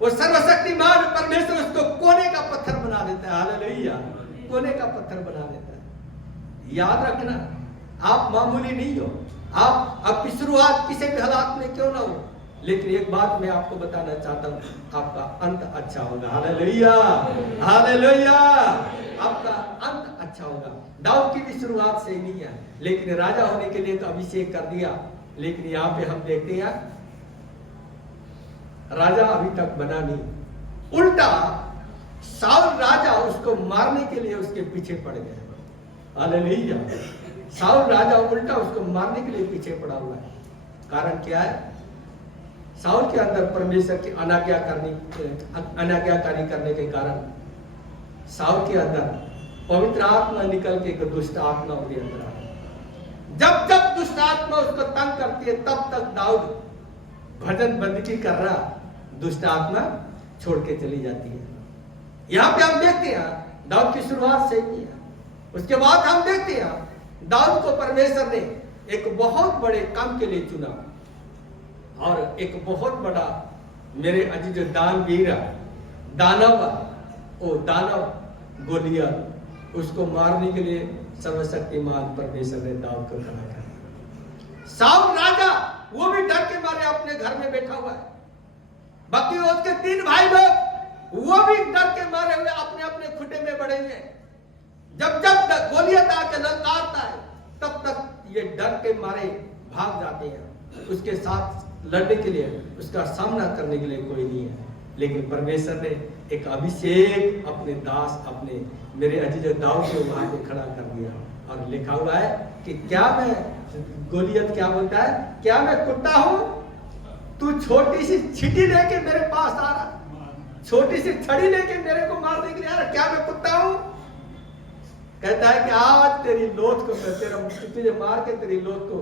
वो सर्वशक्तिमान परमेश्वर उसको कोने का पत्थर बना देता है। हालेलुया, कोने का पत्थर बना देता है। याद रखना, आप मामूली नहीं हो, आप आपकी शुरुआत किसी भी हालात में क्यों ना हो, लेकिन एक बात मैं आपको बताना चाहता हूं, आपका अंत अच्छा होगा। हालेलुया, हालेलुया, आपका अंत अच्छा होगा। दाऊद की भी शुरुआत सही नहीं है, लेकिन राजा होने के लिए तो अभिषेक कर दिया, लेकिन यहाँ पे हम देखते हैं राजा अभी तक बना नहीं, उल्टा शाऊल राजा उसको मारने के लिए उसके पीछे पड़ गए। हालेलुया, साउल राजा उल्टा उसको मारने के लिए पीछे पड़ा हुआ है। कारण क्या है? साउल के अंदर परमेश्वर की अनाज्ञाकारी करने के कारण साउल के अंदर पवित्र आत्मा निकल के एक दुष्ट आत्मा उसके अंदर आ गई। जब जब दुष्ट आत्मा उसको तंग करती है तब तक दाऊद भजन बंदगी कर रहा, दुष्ट आत्मा छोड़ के चली जाती है। यहां पे हम देखते हैं दाऊद की शुरुआत से ही है। उसके बाद हम देखते हैं दाऊद को परमेश्वर ने एक बहुत बड़े काम के लिए चुना और एक बहुत बड़ा मेरे अजीज दानवीर दानव गोलियत उसको मारने के लिए सर्वशक्तिमान परमेश्वर ने दाऊद को खड़ा किया। साउल राजा वो भी डर के मारे अपने घर में बैठा हुआ है। बाकी उसके 3 भाई लोग वो भी डर के मारे हुए अपने अपने खुटे में बड़े हुए। जब जब गोलियत आके ललकारता है तब तक ये डर के मारे भाग जाते हैं। उसके साथ लड़ने के लिए, उसका सामना करने के लिए कोई नहीं है। लेकिन परमेश्वर ने एक अभिषेक अपने दास अपने मेरे अजीज दाऊद को वहां पे खड़ा कर दिया और लिखा हुआ है कि क्या मैं गोलियत क्या बोलता है, क्या मैं कुत्ता हूं, तू छोटी सी छिटी लेके मेरे पास आ रहा, छोटी सी छड़ी लेके मेरे को मारने के लिए आ रहा, क्या मैं कुत्ता हूं? कहता है कि आज तेरी लोथ को मैं तेरा तुझे मार के तेरी लोथ को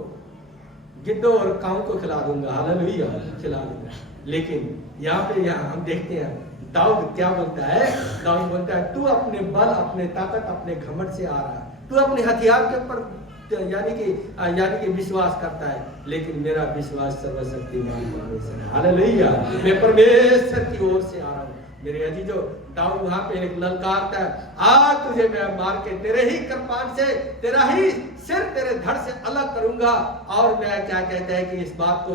गिद्धों और काऊ को खिला दूंगा। हालेलुया, खिला दूंगा। लेकिन यहाँ हम देखते हैं दाऊद क्या बोलता है। दाऊद बोलता है तू अपने बल, अपने ताकत, अपने घमंड से आ रहा है, तू अपने हथियार के ऊपर यानी कि विश्वास करता है, लेकिन मेरा विश्वास सर्वशक्तिमान परमेश्वर है। हालेलुया, मैं परमेश्वर की ओर से आ रहा हूँ। मेरे अजीजो दाऊद वहां पे एक ललकारता है, आज तुझे मैं मार के तेरे ही कृपान से तेरा ही सिर तेरे धड़ से अलग करूंगा। और मैं क्या कहता है कि इस बात को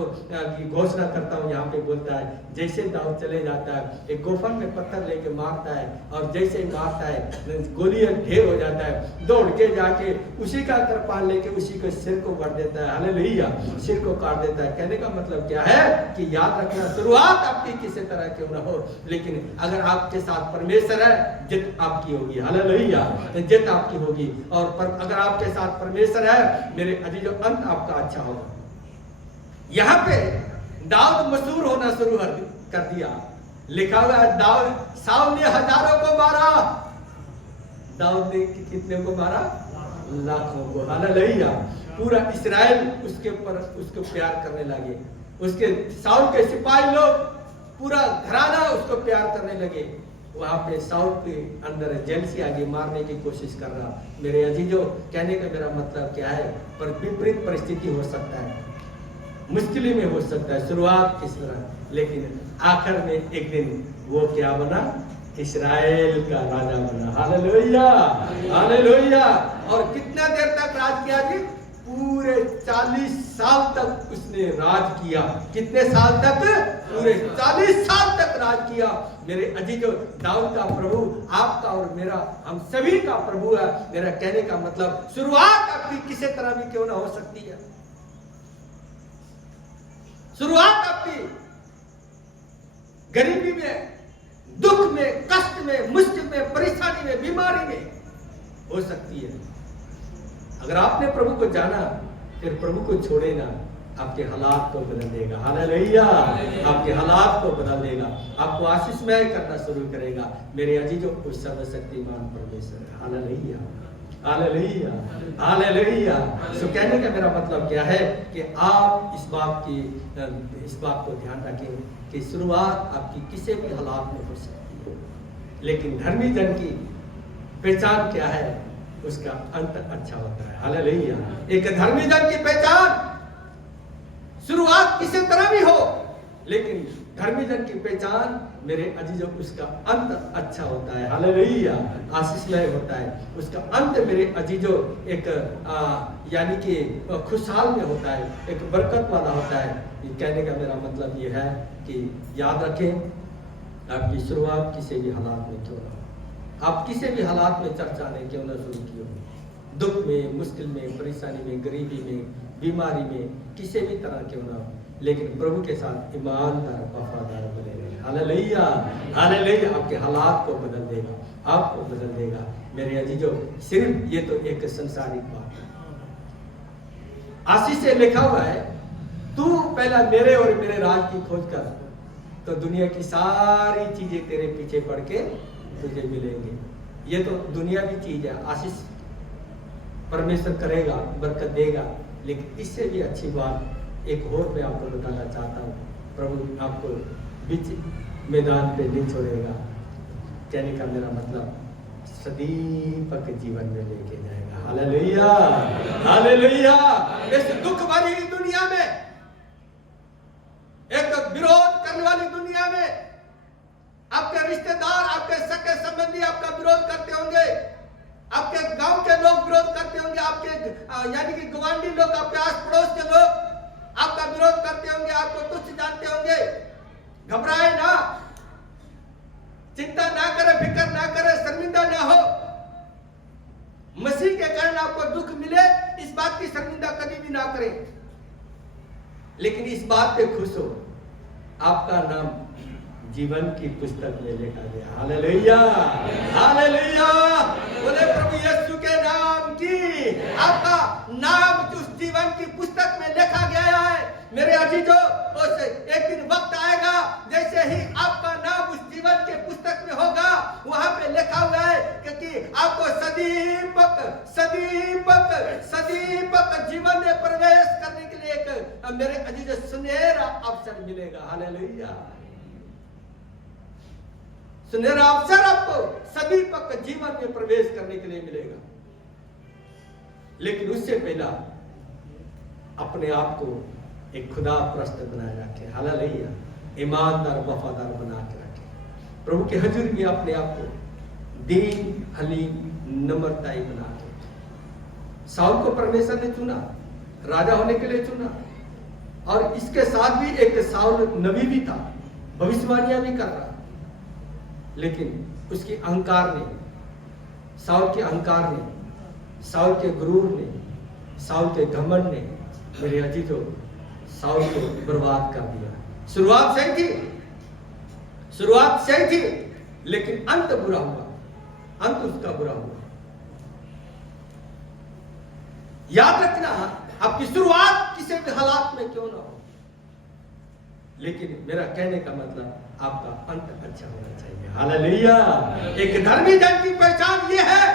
की घोषणा करता हूं। यहाँ पे बोलता है जैसे दाऊद चले जाता है, एक गोफन में पत्थर लेके मारता है और जैसे ही मारता है गोली ढेर हो जाता है, दौड़ के जाके उसी का कृपान लेके उसी के सिर को बढ़ देता है। हालेलुया, सिर को काट देता है। कहने का मतलब क्या है कि याद रखना, शुरुआत आपकी किसी तरह क्यों ना हो, लेकिन अगर आपके साथ परमेश्वर है जित आपकी होगी। हालेलुया, जित आपकी होगी। और अगर आपके साथ परमेश्वर है मेरे अजीजों, अंत आपका अच्छा होगा। यहां पे दाऊद मशहूर होना शुरू कर दिया। लिखा हुआ है दाऊद, साउल ने हजारों को मारा, दाऊद ने कितने को मारा? लाखों को। हालेलुया, पूरा इस्राएल उसके ऊपर उसको प्यार करने लगे। उसके साउल के सिपाही लोग पूरा घराना उसको प्यार करने लगे। वहां पे साउल के अंदर जेलसी आगे मारने की कोशिश कर रहा। मेरे अजीजों, कहने का मेरा मतलब क्या है, पर विपरीत परिस्थिति हो सकता है, मुश्किल में हो सकता है, शुरुआत किस तरह, लेकिन आखिर में एक दिन वो क्या बना? इस्राएल का राजा बना। Hallelujah, hallelujah. और कितना देर तक राज किया जी? पूरे 40 साल तक उसने राज किया। कितने साल तक? पूरे 40 साल तक राज किया। मेरे अजीजों, दाऊद का प्रभु आपका और मेरा, हम सभी का प्रभु है। मेरा कहने का मतलब शुरुआत आपकी किसी तरह भी क्यों ना हो सकती है। शुरुआत आपकी गरीबी में, दुख में, कष्ट में, मुश्किल में, परेशानी में, बीमारी में हो सकती है। अगर आपने प्रभु को जाना, फिर प्रभु को छोड़े ना, आपके हालात को बदल देगा। हालेलुया, आपके हालात को बदल देगा, आपको आशीषमय करना शुरू करेगा। मेरे अजीजों, उस सर्वशक्तिमान परमेश्वर है। Hallelujah, hallelujah, hallelujah. सो कहने का मेरा मतलब क्या है कि आप इस बात को ध्यान रखें कि शुरुआत आपकी किसी भी हालात में हो सकती है, लेकिन धर्मी जन की पहचान क्या है? उसका अंत अच्छा होता है। हालेलुया, एक धर्मी जन की पहचान शुरुआत किसी तरह भी हो, लेकिन धर्मी जन की पहचान मेरे अजीजों, उसका अंत अच्छा होता है। हालेलुया, आशीषमय होता है। उसका अंत मेरे अजीजों एक यानी कि खुशहाल में होता है, एक बरकत वाला होता है। ये कहने का मेरा मतलब ये है कि याद रखें, आपकी शुरुआत किसी भी हालात में क्यों ना हो, आप किसी भी हालात में चर्चा नहीं क्यों ना शुरू की हो, दुख में, मुश्किल में, परेशानी में, गरीबी में, बीमारी में, किसी भी तरह क्यों ना हो, लेकिन प्रभु के साथ ईमानदार वफादार बने रहे। Hallelujah, hallelujah. आपके हालात को बदल देगा, आपको बदल देगा। मेरे अजीजों, सिर्फ ये तो एक संसारिक बात है, आशीष से लिखा हुआ है, तू पहला मेरे और मेरे राज की खोज कर, तो दुनिया की सारी चीजें तेरे पीछे पड़ के तुझे मिलेंगे। ये तो दुनियावी चीज है, आशीष परमेश्वर करेगा, बरकत देगा, लेकिन इससे भी अच्छी बात एक और मैं आपको बताना चाहता हूँ। प्रभु आपको बीच मैदान पे नहीं छोड़ेगा। कहने का मेरा मतलब सदीपक जीवन में लेके जाएगा। Hallelujah, hallelujah. इस दुख भरी दुनिया में, एक विरोध करने वाली दुनिया में, आपके रिश्तेदार, आपके सगे संबंधी आपका विरोध करते होंगे, आपके गांव के लोग विरोध करते होंगे, आपके यानी कि गवांडी लोग, आपके आस पड़ोस के लोग आपका विरोध करते होंगे, आपको तुच्छ जानते होंगे। घबराए ना, चिंता ना करे, फिक्र ना करे, शर्मिंदा ना हो। मसीह के कारण आपको दुख मिले, इस बात की शर्मिंदा कभी भी ना करें, लेकिन इस बात पे खुश हो, आपका नाम जीवन की पुस्तक में लिखा गया। Hallelujah, hallelujah. बोले प्रभु यीशु के नाम की, आपका नाम उस जीवन की पुस्तक में लिखा गया है। मेरे अजीजों, उस एक दिन वक्त आएगा, जैसे ही आपका नाम उस जीवन के पुस्तक में होगा, वहां पे लिखा हुआ है क्योंकि आपको सदीपक सदीपक सदीपक जीवन में प्रवेश करने के लिए एक मेरे अजीजों सुनहरा अवसर मिलेगा। हालेलुया, सुनहरा अवसर आपको सदीपक जीवन में प्रवेश करने के लिए मिलेगा। लेकिन उससे पहला अपने आप को एक खुदा प्रस्त बनाए रखे। हालेलुया, ईमानदार वफादार बना के रखे। प्रभु के हजूर में अपने आप को दीन हलीम नम्रताई बना के। साउल को परमेश्वर ने चुना, राजा होने के लिए चुना, और इसके साथ भी एक साउल नबी भी था, भविष्यवाणियां भी कर रहा, लेकिन उसके अहंकार ने, साउल के अहंकार ने, साउल के गुरूर ने, साउल के घमंड ने, मेरे अजीजों, साउल को बर्बाद कर दिया। शुरुआत सही थी, शुरुआत सही थी, लेकिन अंत बुरा हुआ, अंत उसका बुरा हुआ। याद रखना, आपकी शुरुआत किसी भी हालात में क्यों ना हो, लेकिन मेरा कहने का मतलब आपका अंत अच्छा होना चाहिए। हालेलुया। एक धर्मी जन की पहचान ये है,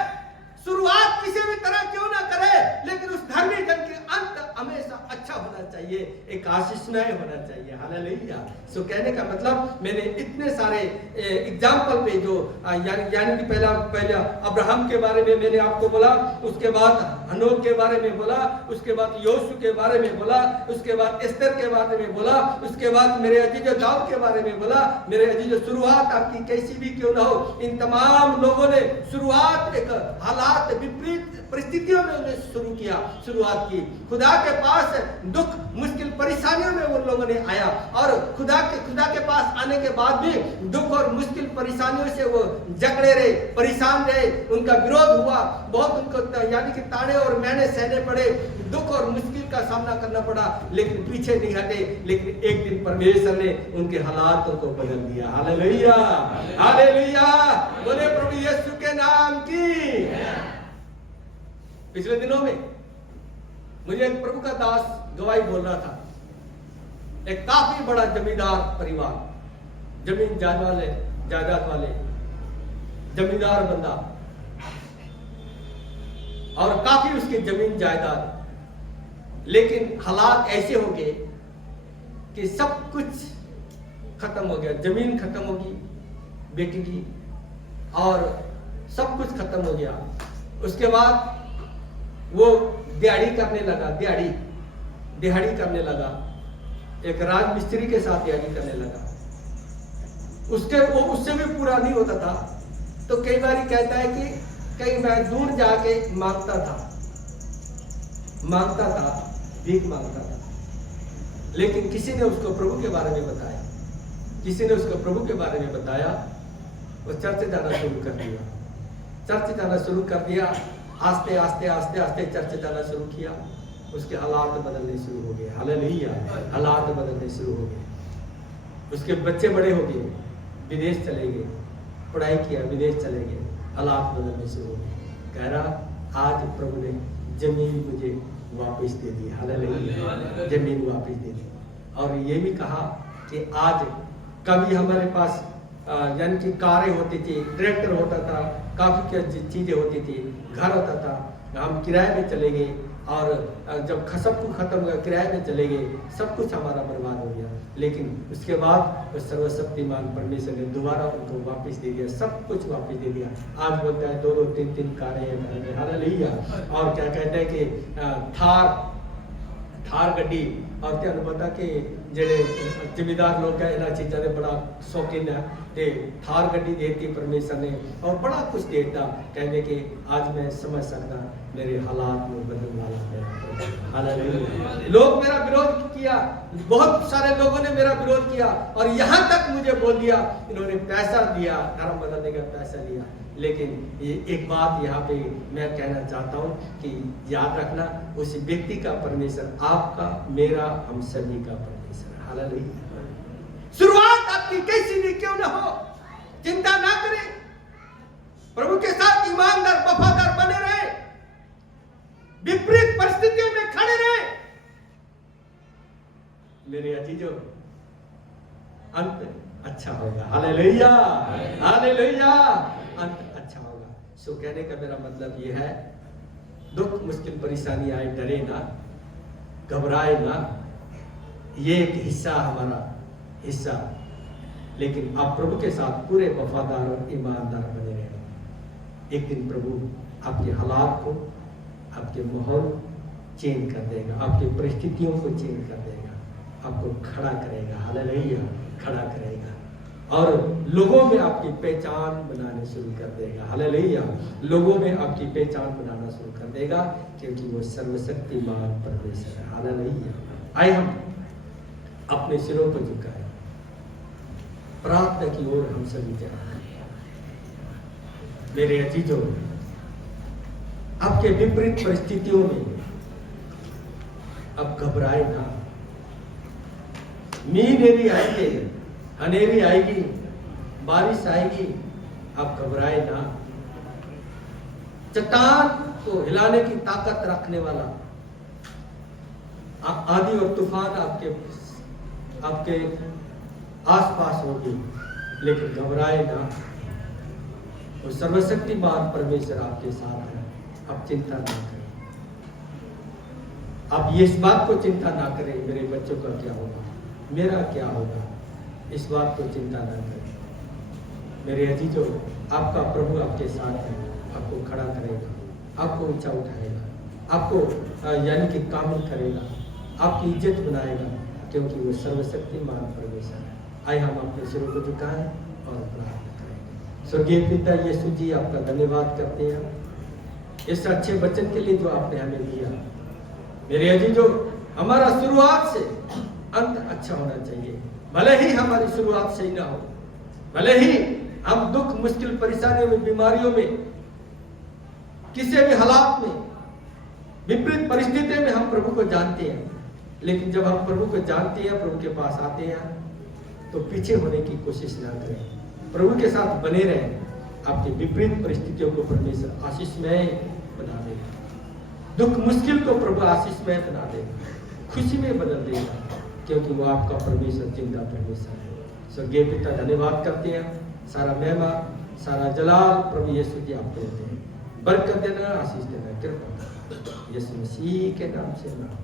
शुरुआत किसी भी तरह क्यों ना करे, लेकिन उस धर्मी जन के अंत हमेशा अच्छा होना चाहिए, एक आशीषमय होना चाहिए। हालेलुया। सो कहने का मतलब, मैंने इतने सारे एग्जाम्पल पे जो यानी कि पहला अब्राहम के बारे में मैंने आपको बोला, उसके बाद हनोक के बारे में बोला, उसके बाद योशू के बारे में बोला, उसके बाद एस्तर के बारे में बोला, उसके बाद मेरे अजीजों दाऊद के बारे में बोला। मेरे अजीजों, शुरुआत आपकी कैसी भी क्यों ना हो, इन तमाम लोगों ने शुरुआत एक हालात विपरीत परिस्थितियों में उन्हें शुरू किया, शुरुआत की। खुदा के पास दुख मुश्किल परेशानियों में उन लोगों ने आया, और खुदा के पास आने के बाद भी दुख और मुश्किल परेशानियों से वो जकड़े रहे, परेशान रहे, उनका विरोध हुआ, बहुत उनको यानी कि ताड़े और मैने सहने पड़े, दुख और मुश्किल का सामना करना पड़ा, लेकिन पीछे नहीं हटे। लेकिन एक दिन परमेश्वर ने उनके हालातों को बदल दिया। Hallelujah, hallelujah. बोले प्रभु यीशु के नाम की। पिछले दिनों में मुझे एक प्रभु का दास गवाही बोल रहा था, एक काफी बड़ा जमींदार परिवार, जमीन जायदाद वाले जमींदार बंदा, और काफी उसकी जमीन जायदाद, लेकिन हालात ऐसे हो गए कि सब कुछ खत्म हो गया। जमीन खत्म होगी बेटी की, और सब कुछ खत्म हो गया। उसके बाद वो दिहाड़ी करने लगा, दिहाड़ी करने लगा, एक राजमिस्त्री के साथ दिहाड़ी करने लगा। उससे भी पूरा नहीं होता था, तो कई बार कहता है कि कहीं मैं दूर जाके मांगता था, भीख मांगता था। लेकिन किसी ने उसको प्रभु के बारे में बताया, वो चर्च जाना शुरू कर दिया। आस्ते आस्ते चर्च जाना शुरू किया, उसके हालात बदलने शुरू हो गए। हालेलुया, हालात बदलने शुरू हो गए। उसके बच्चे बड़े हो गए, विदेश चले गए, पढ़ाई किया, विदेश चले गए, हालात बदलने शुरू हो गए। कह रहा, आज प्रभु ने जमीन मुझे वापस दे दी, हालेलुया, जमीन वापस दे दी। और ये भी कहा कि आज कभी हमारे पास यानी कि कारें होती थी, ट्रैक्टर होता था, काफ़ी चीज़ें होती थी, घर होता था, हम किराए में चले गए और जब सब कुछ खत्म हुआ, किराए में चले गए, सब कुछ हमारा बर्बाद हो गया। लेकिन उसके बाद उस सर्वशक्तिमान परमेश्वर ने दोबारा उनको वापस दे दिया, सब कुछ वापस दे दिया। आज बोलता है 2-2, 3-3 कारें हैं घर में, हालेलुया। और क्या कहते हैं कि थार गड्डी, और क्या पता कि जेडे जिम्मेदार लोग हैं इन्होंने चीज़ों के बड़ा शौकीन है, ते थार गड्डी देती परमेश्वर ने और बड़ा कुछ देता, कहने कि आज मैं समझ सकता मेरे हालात में बदलने वाला है, हालेलुया। लोग मेरा विरोध किया, बहुत सारे लोगों ने मेरा विरोध किया और यहाँ तक मुझे बोल दिया, इन्होंने पैसा दिया, धर्म बदलने का पैसा लिया। लेकिन ये एक बात यहाँ पे मैं कहना चाहता हूँ कि याद रखना, उस व्यक्ति का परमेश्वर आपका, मेरा, हम सभी का परमेश्वर, हालेलुया। शुरुआत आपकी कैसी भी क्यों ना हो, चिंता ना करें, प्रभु के साथ ईमानदार वफादार बने रहे, विपरीत परिस्थितियों में खड़े रहे। मेरे अजीजों, अंत अच्छा होगा, हालेलुया, हालेलुया, अंत अच्छा होगा। सो कहने का मेरा मतलब यह है, दुख मुश्किल परेशानी आए, डरे ना, घबराए ना, ये एक हिस्सा, हमारा हिस्सा। लेकिन आप प्रभु के साथ पूरे वफादार और ईमानदार बने रहें। एक दिन प्रभु आपके हालात को, आपके माहौल चेंज कर देगा, आपकी परिस्थितियों को चेंज कर देगा, आपको खड़ा करेगा, हालेलुया, खड़ा करेगा और लोगों में आपकी पहचान बनाने शुरू कर देगा, हालेलुया। लोगों में आपकी पहचान बनाना शुरू कर देगा, क्योंकि वो सर्वशक्तिमान परमेश्वर है, हालेलुया। आइए हम अपने सिरों को झुकाएं, प्रार्थना की ओर हम सभी जाएं। मेरे अजीजों, आपके विपरीत परिस्थितियों में अब घबराए ना। मींह आएंगे, अंधेरी आएगी, बारिश आएगी, आप घबराए ना। चट्टान को हिलाने की ताकत रखने वाला आंधी और तूफान आपके आसपास होगी, लेकिन घबराए ना। वो सर्वशक्तिमान परमेश्वर आपके साथ है, आप चिंता ना करें। आप ये इस बात को चिंता ना करें मेरे बच्चों का क्या होगा, मेरा क्या होगा, इस बात को चिंता ना करें। मेरे अजीजों, आपका प्रभु आपके साथ है, आपको खड़ा करेगा, आपको ऊंचा उठाएगा, आपको यानी कि कामिल करेगा, आपकी इज्जत बनाएगा, क्योंकि वो सर्वशक्तिमान परमेश्वर है। आइए हम अपने सिरों को झुकाएं और प्रार्थना करेंगे। स्वर्गीय पिता यीशु जी, आपका धन्यवाद करते हैं इस अच्छे वचन के लिए जो आपने हमें दिया। मेरे अजीजों, हमारा शुरुआत से अंत अच्छा होना चाहिए। भले ही हमारी शुरुआत सही ना हो, भले ही हम दुख मुश्किल परेशानियों में, बीमारियों में, किसी भी हालात में, विपरीत परिस्थितियों में हम प्रभु को जानते हैं, लेकिन जब हम प्रभु को जानते हैं, प्रभु के पास आते हैं, तो पीछे होने की कोशिश ना करें, प्रभु के साथ बने रहें। आपकी विपरीत परिस्थितियों को परमेश्वर आशीषमय बना देगा, दुख मुश्किल को प्रभु आशीषमय बना देगा, खुशी में बदल देगा, क्योंकि वो आपका परमेश्वर जिंदा परमेश्वर है। स्वर्गीय पिता, धन्यवाद करते हैं। सारा महिमा, सारा जलाल प्रभु यीशु जी आपको देते हैं। बरकत देना, आशीष देना, कृपा, यीशु मसीह के नाम से नाम।